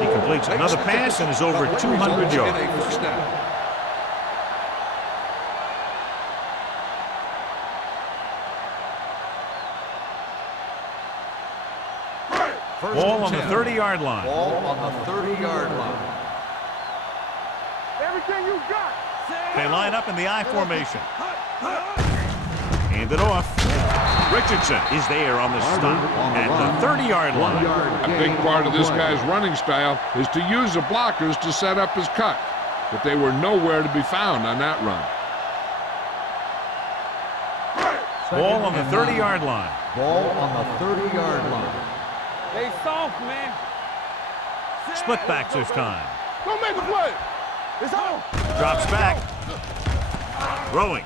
He completes another pass and is over 200 yards. Ball on the 30-yard line. Ball on the 30-yard line. Everything you got. They line up in the I formation. Hand it off. Richardson is there on the stop at the 30-yard line. A big part of this guy's running style is to use the blockers to set up his cut, but they were nowhere to be found on that run. Ball on the 30-yard line. Ball on the 30-yard line. They soft, man. Split backs this time. Don't make a play. It's on. Drops back. Throwing.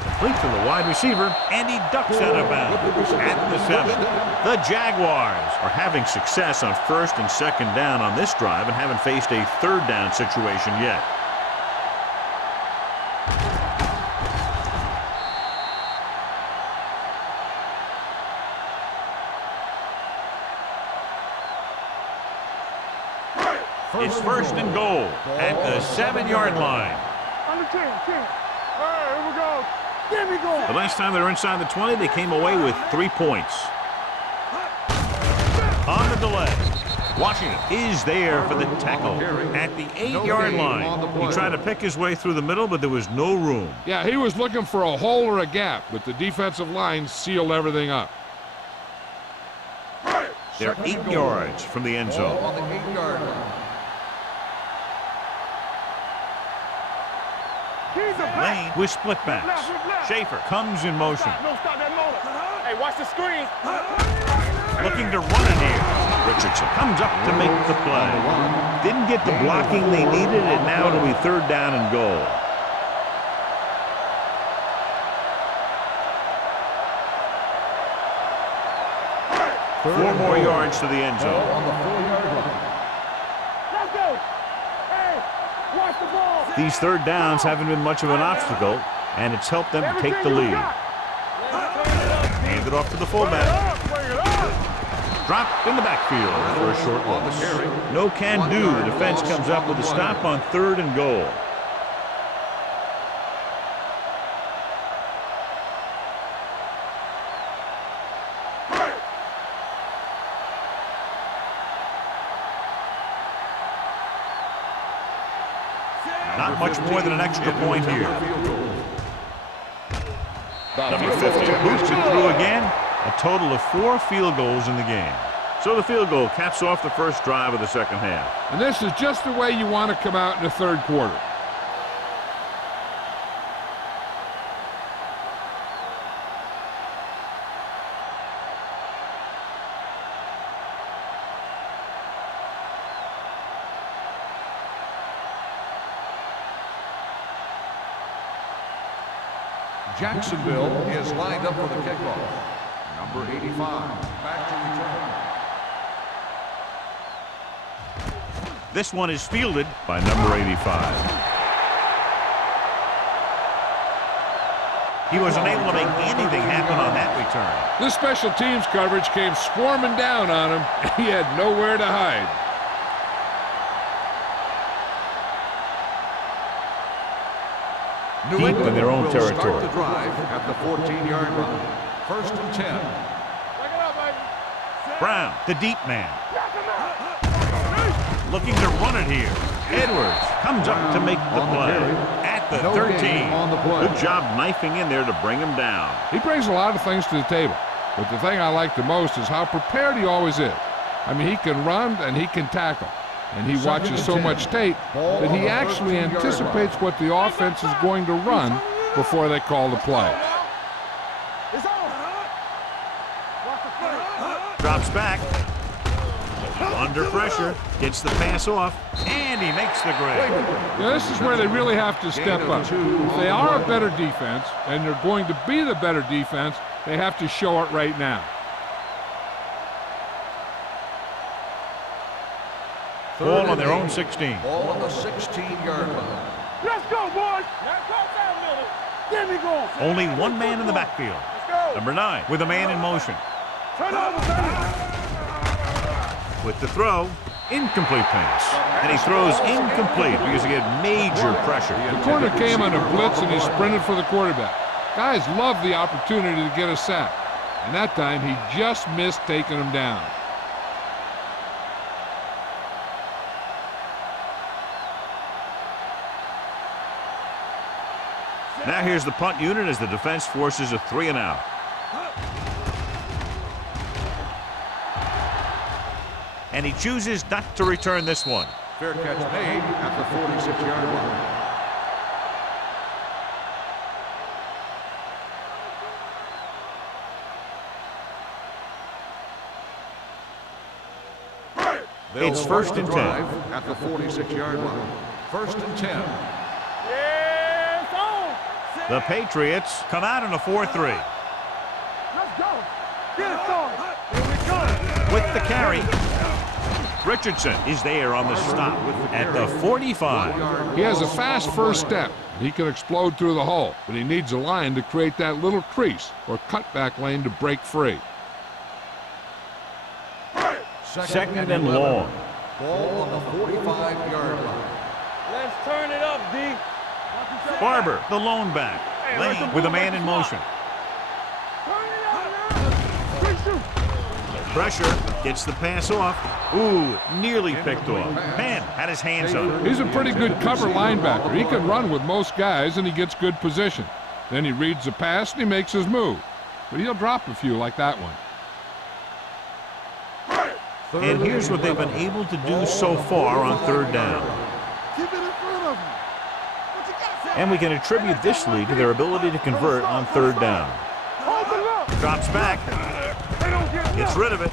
Complete to the wide receiver, and he ducks out of bounds at the 7. The Jaguars are having success on 1st and 2nd down on this drive and haven't faced a 3rd down situation yet. It's 1st and goal at the 7-yard line. Under 10, 10. All right, here we go. Get me going. The last time they were inside the 20, they came away with 3 points. On the delay, Washington is there for the tackle at the 8-yard line. He tried to pick his way through the middle, but there was no room. Yeah, he was looking for a hole or a gap, but the defensive line sealed everything up. They're 8 yards from the end Ball zone. on the 8-yard line. He's a back. Lane with split backs. Schaefer comes in motion. No, stop that motor. Hey, watch the screen. Looking to run in here. Richardson comes up to make the play. Didn't get the blocking they needed, and now it'll be 3rd down and goal. Four more yards to the end Ball zone. on the 4-yard line. Let's go. Hey, watch the ball. These 3rd downs haven't been much of an obstacle, and it's helped them to take the lead. Hand it off to the fullback. Dropped in the backfield for a short loss. No can do. The defense comes up with a stop on 3rd and goal. Not much more than an extra point here. Number 50 boots it through again. A total of 4 field goals in the game. So the field goal caps off the first drive of the 2nd half. And this is just the way you want to come out in the 3rd quarter. Jacksonville is lined up for the kickoff. Number 85, back to return. This one is fielded by number 85. He was unable to make anything happen on that return. This special teams coverage came swarming down on him. He had nowhere to hide. New Deep England in their own will territory. Start the drive at the 14-yard line. First and 10. Brown, the deep man. Looking to run it here. Edwards comes up to make the play. At the 13. On the play. Good job knifing in there to bring him down. He brings a lot of things to the table, but the thing I like the most is how prepared he always is. I mean, he can run and he can tackle, and he watches so much tape that he actually anticipates what the offense is going to run before they call the play. Drops back. Under pressure. Gets the pass off. And he makes the grade. Yeah, this is where they really have to step up. If they are a better defense, and they're going to be the better defense, they have to show it right now. Ball on their own 16. Ball on the 16-yard line. Let's go, boys. Get me going. Only one man in the backfield. Number 9 with a man in motion. Turn over, baby. With the throw, incomplete pass. And he throws incomplete because he had major pressure. The corner came on a blitz and he sprinted for the quarterback. Guys love the opportunity to get a sack. And that time he just missed taking him down. Now here's the punt unit as the defense forces a 3-and-out. And he chooses not to return this one. Fair catch made at the 46-yard line. It's first and 10. At the 46-yard line. First and 10. The Patriots come out in a 4-3. Let's go. Get it going. Here we go. With the carry, Richardson is there on the stop at the 45. He has a fast first step. He can explode through the hole, but he needs a line to create that little crease or cutback lane to break free. Second and long. Ball on the 45-yard line. Let's turn it up, D. Barber, the lone back. Lane with a man in motion. Turn it up now. Quick shoot. Pressure, gets the pass off. Ooh, nearly picked off. Man had his hands up. He's a pretty good cover linebacker. He can run with most guys, and he gets good position. Then he reads the pass, and he makes his move. But he'll drop a few like that one. And here's what they've been able to do so far on third down. Keep it in front of you. And we can attribute this lead to their ability to convert on third down. Open up. Drops back, They don't get gets rid of it.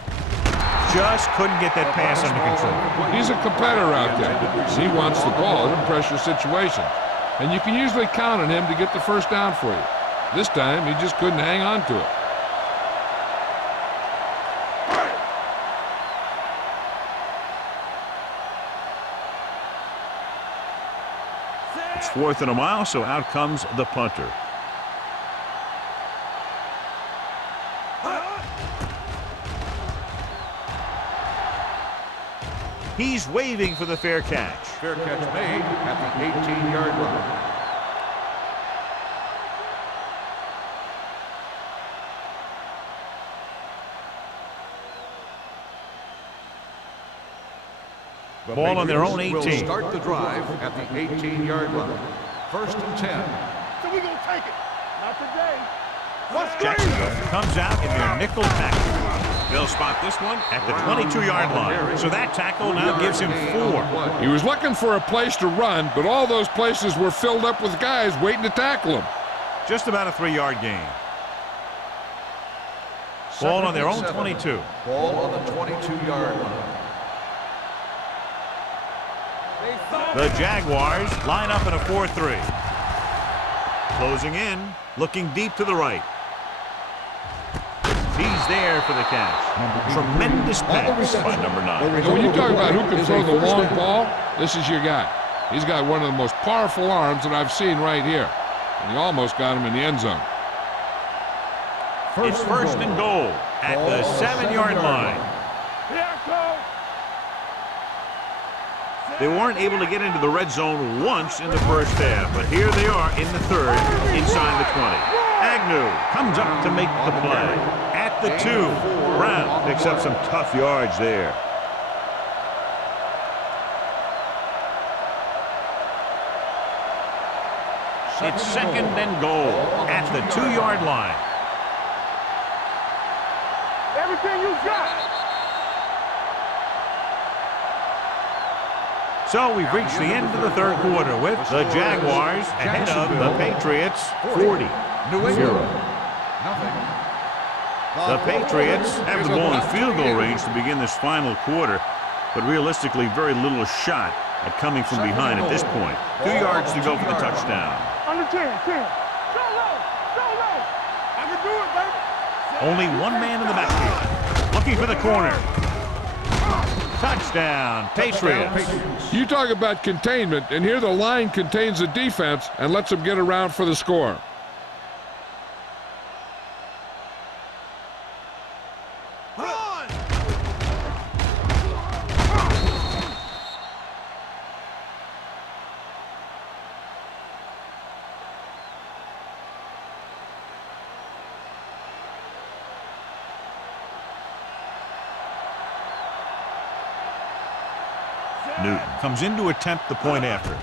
Just couldn't get that pass under control. He's a competitor out there. He wants the ball in pressure situations. And you can usually count on him to get the first down for you. This time, he just couldn't hang on to it. It's 4th and a mile, so out comes the punter. He's waving for the fair catch. Fair catch made at the 18-yard line. Ball on their own 18. Will start the drive at the 18-yard line. First and 10. So we gonna take it. Not today. Let's Jacksonville comes out in their nickel tackle. They'll spot this one at the 22-yard line. So that tackle now gives him 4. He was looking for a place to run, but all those places were filled up with guys waiting to tackle him. Just about a 3-yard gain. Ball on their own 22. Ball on the 22-yard line. The Jaguars line up in a 4-3. Closing in Looking deep to the right. He's there for the catch. Tremendous pass by number 9. And when you talk about who can throw the long ball, this is your guy. He's got one of the most powerful arms that I've seen right here. And he almost got him in the end zone. It's first and goal at the 7-yard line. They weren't able to get into the red zone once in the first half, but here they are in the third, inside the 20. Agnew comes up to make the play. At the 2, Brown picks up some tough yards there. It's second and goal at the 2-yard line. Everything you got. So we've reached the end of the third quarter with the Jaguars ahead of the Patriots 40-0. The Patriots have the ball in field goal range to begin this final quarter, but realistically very little shot at coming from behind at this point. 2 yards to go for the touchdown. Under 10, 10. Go low, go low. I can do it, baby. Only one man in the backfield. Looking for the corner. Touchdown, Patriots. You talk about containment, and here the line contains the defense and lets them get around for the score. Newton comes in to attempt the point after.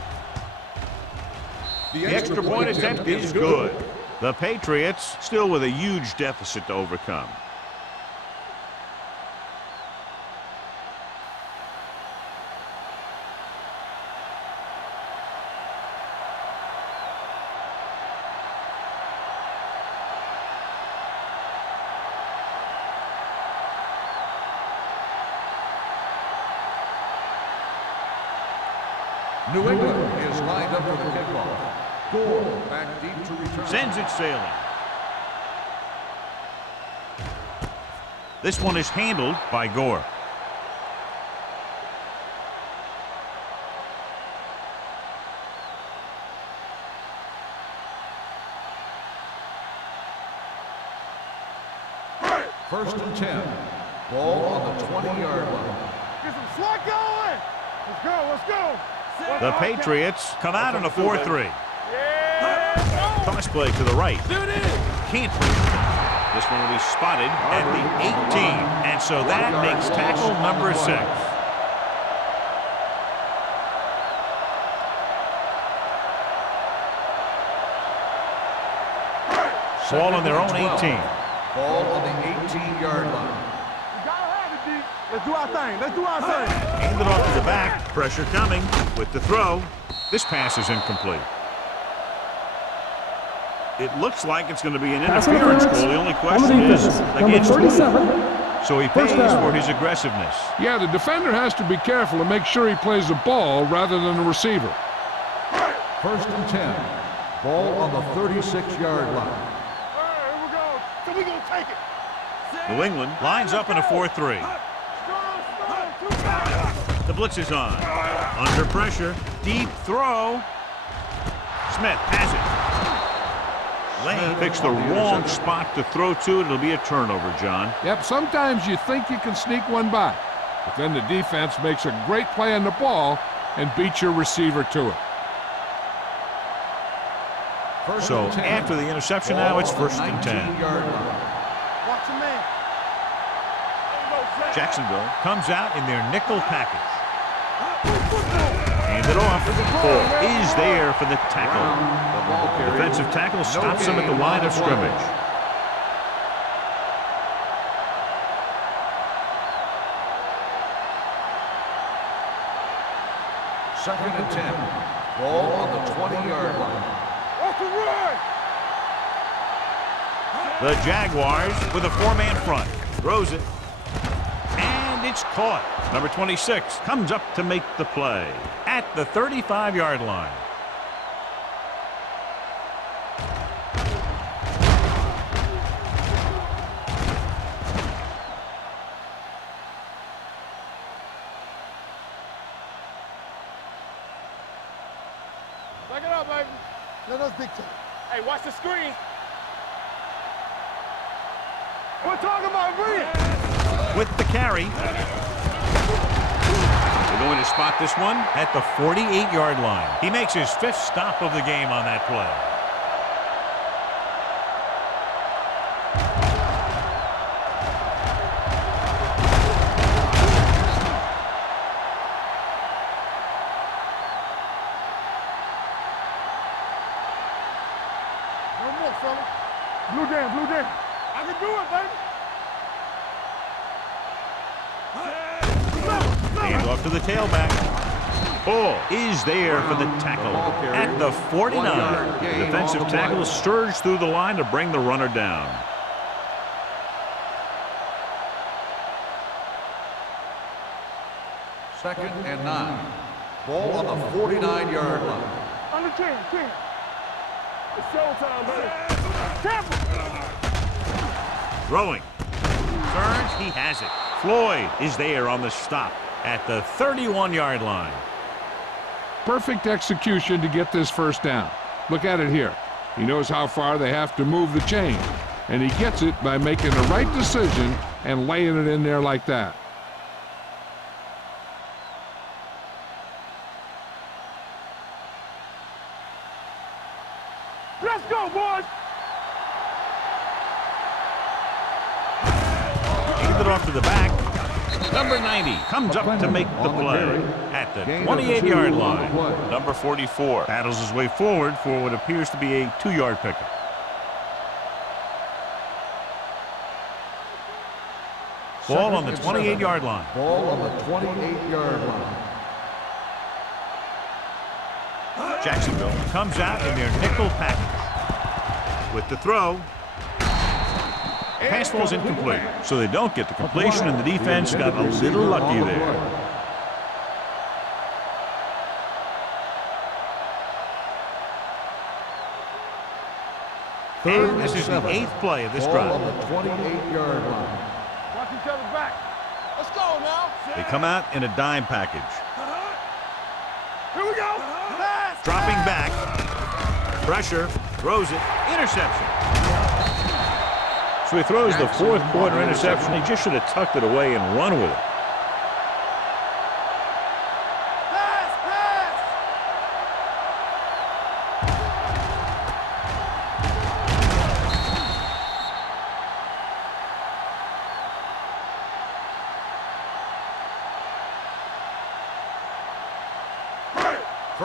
The extra point attempt is good. The Patriots still with a huge deficit to overcome. New England is lined up for the kickoff. Gore back deep to return. Sends it sailing. This one is handled by Gore. First and 10. Ball on the 20-yard line. Get some slack going. Let's go, let's go. The Patriots come out on a 4-3. Toss play to the right. Can't bring it down. This one will be spotted at the 18. And so that makes tackle number 6. Ball on their own 18. Ball on the 18-yard line. Let's do our thing. Let's do our thing. Handed off to the back. Pressure coming with the throw. This pass is incomplete. It looks like it's going to be an interference call. The only question is against who? So he pays for his aggressiveness. Yeah, the defender has to be careful to make sure he plays the ball rather than the receiver. First and 10. Ball on the 36-yard line. All right, here we go. So we going to take it. New England lines up in a 4-3. The blitz is on. Under pressure. Deep throw. Smith has it. Lane picks the wrong spot to throw to. It'll be a turnover, John. Yep, sometimes you think you can sneak one by, but then the defense makes a great play on the ball and beats your receiver to it. So after the interception now, it's first and 10. Watch your man. Jacksonville comes out in their nickel package. Handed off. Ball is there for the tackle. Defensive tackle stops him at the line of scrimmage. Second and 10. Ball on the 20-yard line. Off the run. The Jaguars with a 4-man front. Throws it. And it's caught. Number 26 comes up to make the play at the 35-yard line. it up, baby. Let us dictate. Hey, watch the screen. We're talking about Bree. With the carry. They're going to spot this one at the 48-yard line. He makes his 5th stop of the game on that play. No more, fella. Blue jam, blue jam. I can do it, baby. Hand off to the tailback. Ball is there for the tackle at the 49. The defensive tackle surged through the line to bring the runner down. Second and 9. Ball on the 49-yard line. Under 10. It's showtime, baby. Tampa. Throwing. Turns, he has it. Floyd is there on the stop at the 31-yard line. Perfect execution to get this first down. Look at it here. He knows how far they have to move the chain, and he gets it by making the right decision and laying it in there like that. Let's go, boys. Hand it off to the back. Number 90 comes up to make the play at the 28-yard line. Number 44. Battles his way forward for what appears to be a 2-yard pickup. Ball on the 28-yard line. Ball on the 28-yard line. Jacksonville comes out in their nickel package. With the throw. Pass ball's incomplete, so they don't get the completion, and the defense got a little lucky there. And this is the 8th play of this Ball on drive. the 28-yard line. Watch each other back. Let's go now. They come out in a dime package. Here we go. Pass. Dropping back. Pressure. Throws it. Interception. So he throws the 4th quarter interception. He just should have tucked it away and run with it.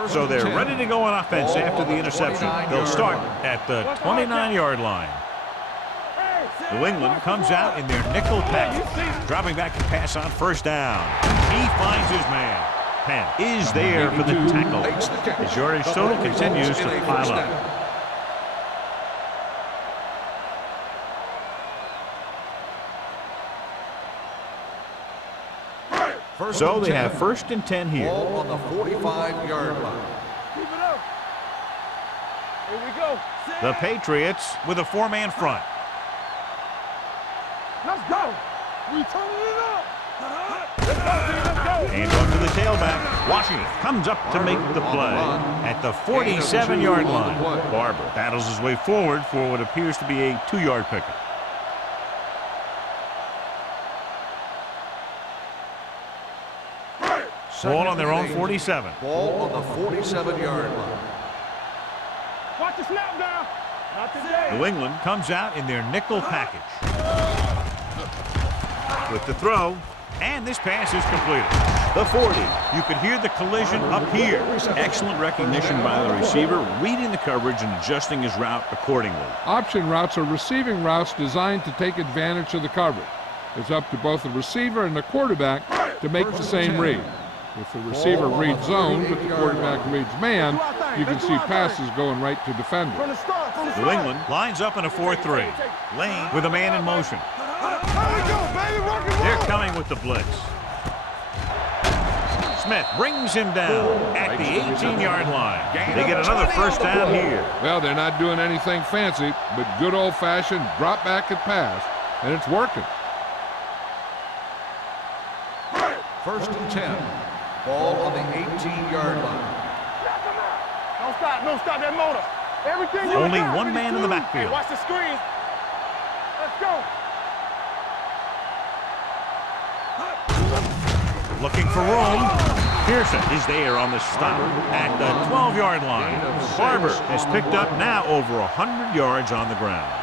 So they're ready to go on offense after the interception. They'll start at the 29-yard line. New England comes out in their nickel package. Dropping back to pass on first down. He finds his man. Penn is there for the tackle. His yardage total continues to pile up. So they have 1st and 10 here. Ball on the 45-yard line. Keep it up. Here we go. The Patriots with a 4-man front. Let's go. We turning it up. Let's go, team. Let's go. Hand off to the tailback. Washington comes up to make the play at the 47-yard line. Barber battles his way forward for what appears to be a 2-yard pickup. Ball on their own 47. Ball on the 47-yard line. Watch the snap down. Not today. New England comes out in their nickel package. With the throw, and this pass is completed. The 40. You could hear the collision up here. Excellent recognition by the receiver, reading the coverage and adjusting his route accordingly. Option routes are receiving routes designed to take advantage of the coverage. It's up to both the receiver and the quarterback to make the same read. If the receiver reads zone, but the quarterback reads man, you can see passes going right to defenders. From the start. New England lines up in a 4-3. Lane with a man in motion. There we go, baby. Rock and roll. They're coming with the blitz. Smith brings him down at the 18-yard line. They get another first down here. Well, they're not doing anything fancy, but good old-fashioned drop back and pass, and it's working. 1st and 10. Ball on the 18-yard line. Don't stop that motor. Everything you Only got, one man in the Hey, backfield. watch the screen. Let's go. Looking for room. Pearson is there on the stop at the 12-yard line. Barber has picked up now over 100 yards on the ground.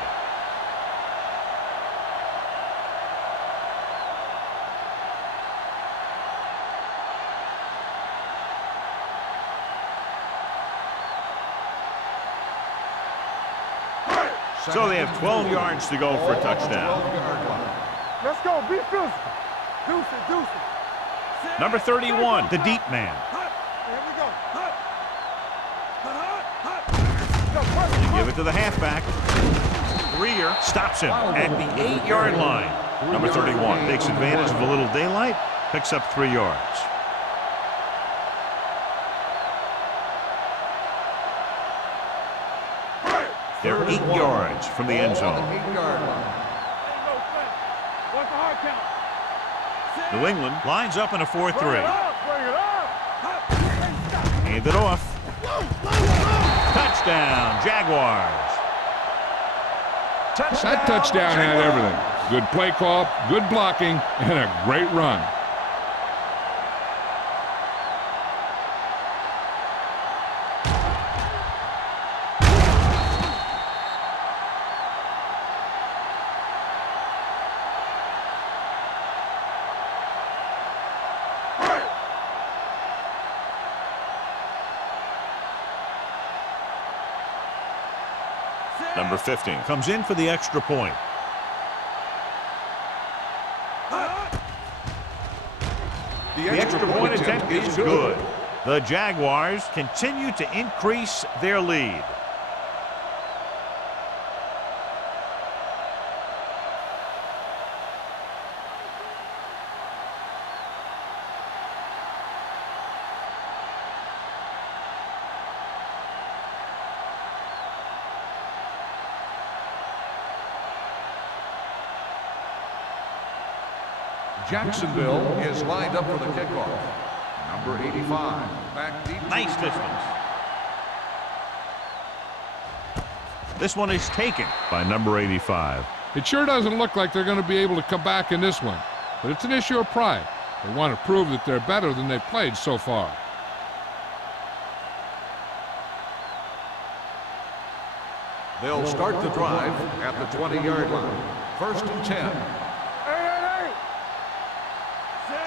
So they have 12 yards to go for a touchdown. Let's go. Be physical. Deuce it. Number 31, the deep man. Here we go. You give it to the halfback. Greer stops him at the 8-yard line. Number 31 takes advantage of a little daylight, picks up 3 yards. They're 8 yards from the end zone. New England lines up in a 4-3. Hand it off. Touchdown, Jaguars. That touchdown had everything. Good play call, good blocking, and a great run. Number 15 comes in for the extra point. The extra point attempt is good. The Jaguars continue to increase their lead. Jacksonville is lined up for the kickoff. Number 85, back deep. Nice distance. This one is taken by number 85. It sure doesn't look like they're going to be able to come back in this one, but it's an issue of pride. They want to prove that they're better than they've played so far. They'll start the drive at the 20-yard line. 1st and 10.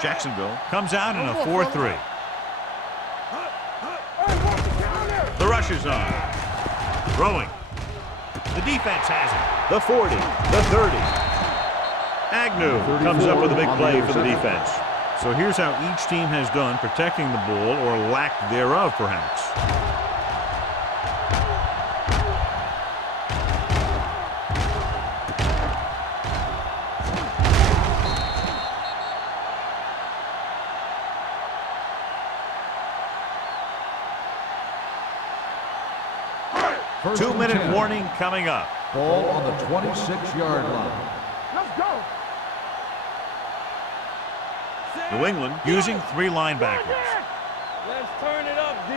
Jacksonville comes out in a 4-3. The rush is on. Throwing. The defense has it. The 40, the 30. Agnew comes up with a big play for the defense. So here's how each team has done protecting the ball, or lack thereof, perhaps. Two-minute warning coming up. Ball on the 26-yard line. Let's go. New England using 3 linebackers. Let's turn it up, D.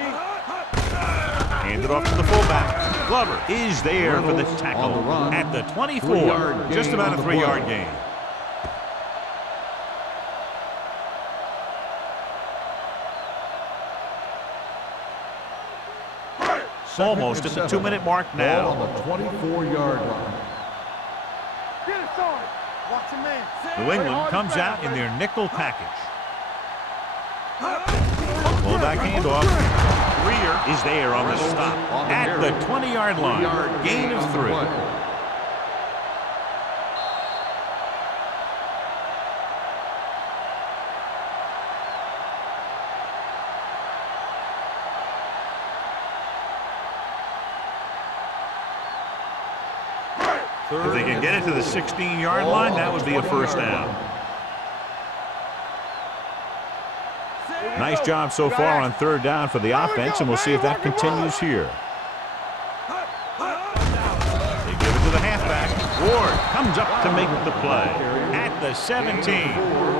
Hand it off to the fullback. Glover is there for the tackle at the 24. Just about a 3-yard gain. Almost at the 2-minute mark now. Ball on the 24-yard line. Get it started. Watch your man. New England comes out in their nickel package. Fullback handoff. Greer is there on the stop at the 20-yard line. Gain of 3. If they can get it to the 16-yard line, that would be a first down. Nice job so far on 3rd down for the offense, and we'll see if that continues here. They give it to the halfback. Ward comes up to make the play at the 17.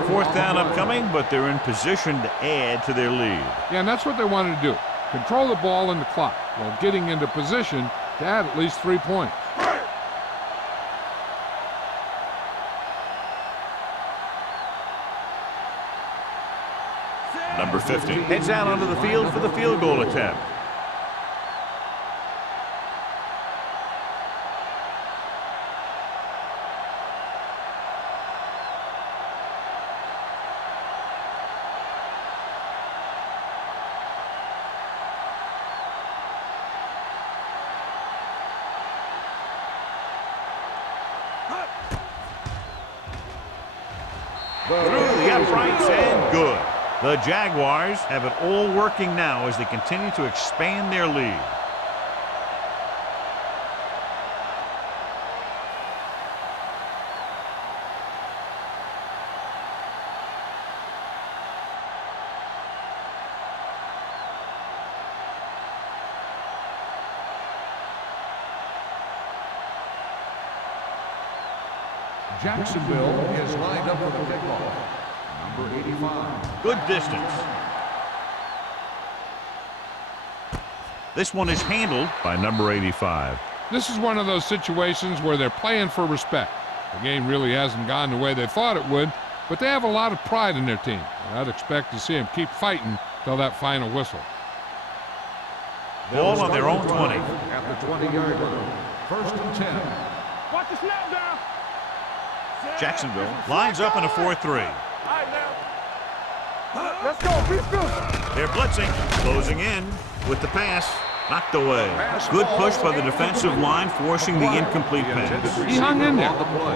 4th down upcoming, but they're in position to add to their lead. Yeah, and that's what they wanted to do. control the ball and the clock while getting into position to add at least 3 points. Number 50 heads out onto the field for the field goal attempt. Through the uprights and good. The Jaguars have it all working now as they continue to expand their lead. Jacksonville is lined up for the kickoff. Number 85. Good distance. This one is handled by number 85. This is one of those situations where they're playing for respect. The game really hasn't gone the way they thought it would, but they have a lot of pride in their team. And I'd expect to see them keep fighting till that final whistle. Ball on their own 20. At the 20-yard line. 1st and 10. Watch the snap down. Jacksonville lines up in a 4-3. All right, now. Let's go. Be good. They're blitzing, closing in with the pass. Knocked away. Good push by the defensive line, forcing the incomplete pass. He hung in there.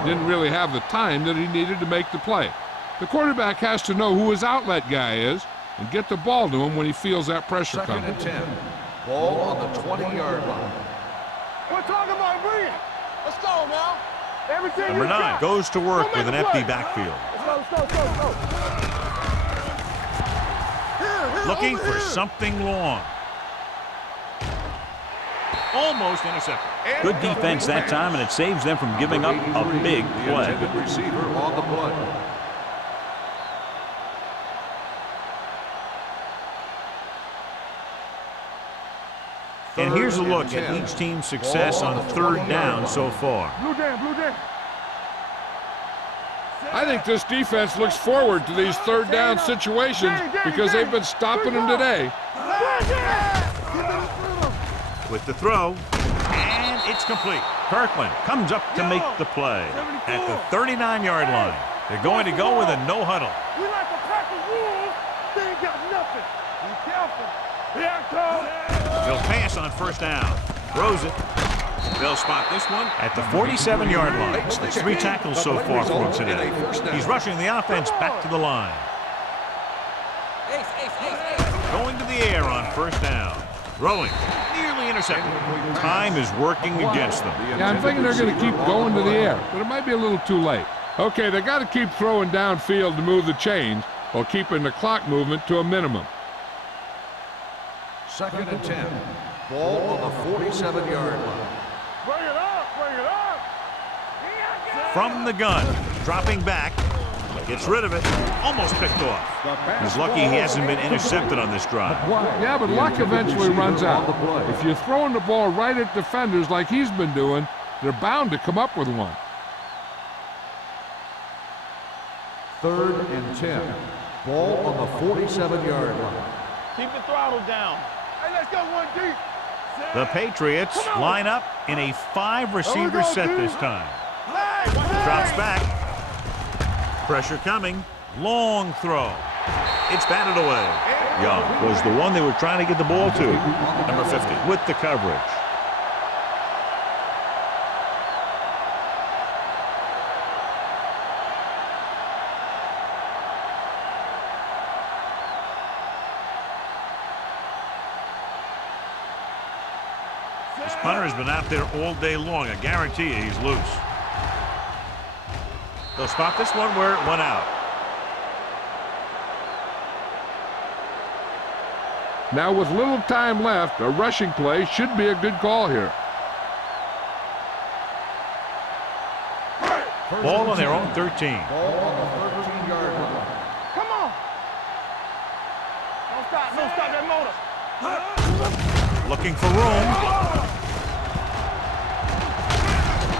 Didn't really have the time that he needed to make the play. The quarterback has to know who his outlet guy is and get the ball to him when he feels that pressure 2nd coming. and 10. Ball on the 20-yard line. We're talking about bring it. Let's go now. Everything Number you 9 got. goes to work Go with an make a empty play. backfield. Let's go. Here, Looking over for here. something long. Almost intercepted. Good defense that time, and it saves them from giving up a big The play. intended receiver on the play. And here's a 3rd and look 10. at each team's success Ball on on the 3rd 20-yard down line. so far. Blue jam. I think this defense looks forward to these 3rd down situations because they've been stopping them today. With the throw, and it's complete. Kirkland comes up to make the play at the 39-yard line. They're going to go with a no huddle. We like a pack of wolves. They ain't got nothing. Be careful. Here it comes. They'll pass on 1st down. Throws it. They'll spot this one at the 47-yard line. It's 3 tackles so far for him today. He's rushing the offense back to the line. Going to the air on 1st down. Throwing. Nearly intercepted. Time is working against them. Yeah, I'm thinking they're going to keep going to the air, but it might be a little too late. Okay, they got to keep throwing downfield to move the chains while keeping the clock movement to a minimum. 2nd and 10. Ball on the 47-yard line. Bring it up. From the gun. Dropping back. Gets rid of it. Almost picked off. He's lucky he hasn't been intercepted on this drive. Yeah, but luck eventually runs out. If you're throwing the ball right at defenders like he's been doing, they're bound to come up with one. 3rd and 10. Ball on the 47-yard line. Keep the throttle down. Hey, let's go one deep. The Patriots line up in a 5-receiver set this time. Drops back. Pressure coming. Long throw. It's batted away. Young was the one they were trying to get the ball to. Number 50 with the coverage. This punter has been out there all day long. I guarantee you he's loose. They'll spot this one where it went out. Now with little time left, a rushing play should be a good call here. Ball on their own 13. Ball on the 13-yard line. Come on. Don't stop that motor. Looking for room.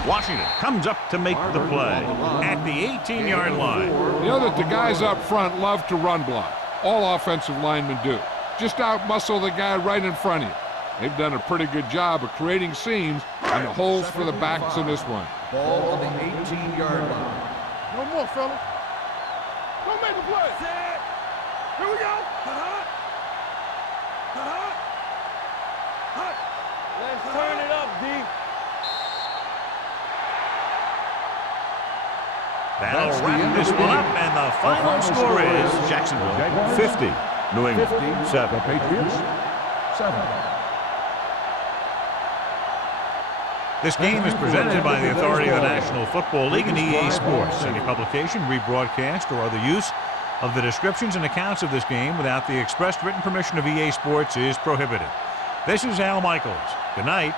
Washington comes up to make the play at the 18-yard line. You know that the guys up front love to run block. All offensive linemen do. Just out-muscle the guy right in front of you. They've done a pretty good job of creating seams and the holes for the backs in this one. Ball on the 18-yard line. No more, fellas. Don't make a play. Here we go. Let's turn it up, D. That'll wrap this one up, and the final score is Jacksonville 50, New England 7. The Patriots 7. This game is presented by the authority of the National Football League and EA Sports. Any publication, rebroadcast, or other use of the descriptions and accounts of this game without the expressed written permission of EA Sports is prohibited. This is Al Michaels. Good night.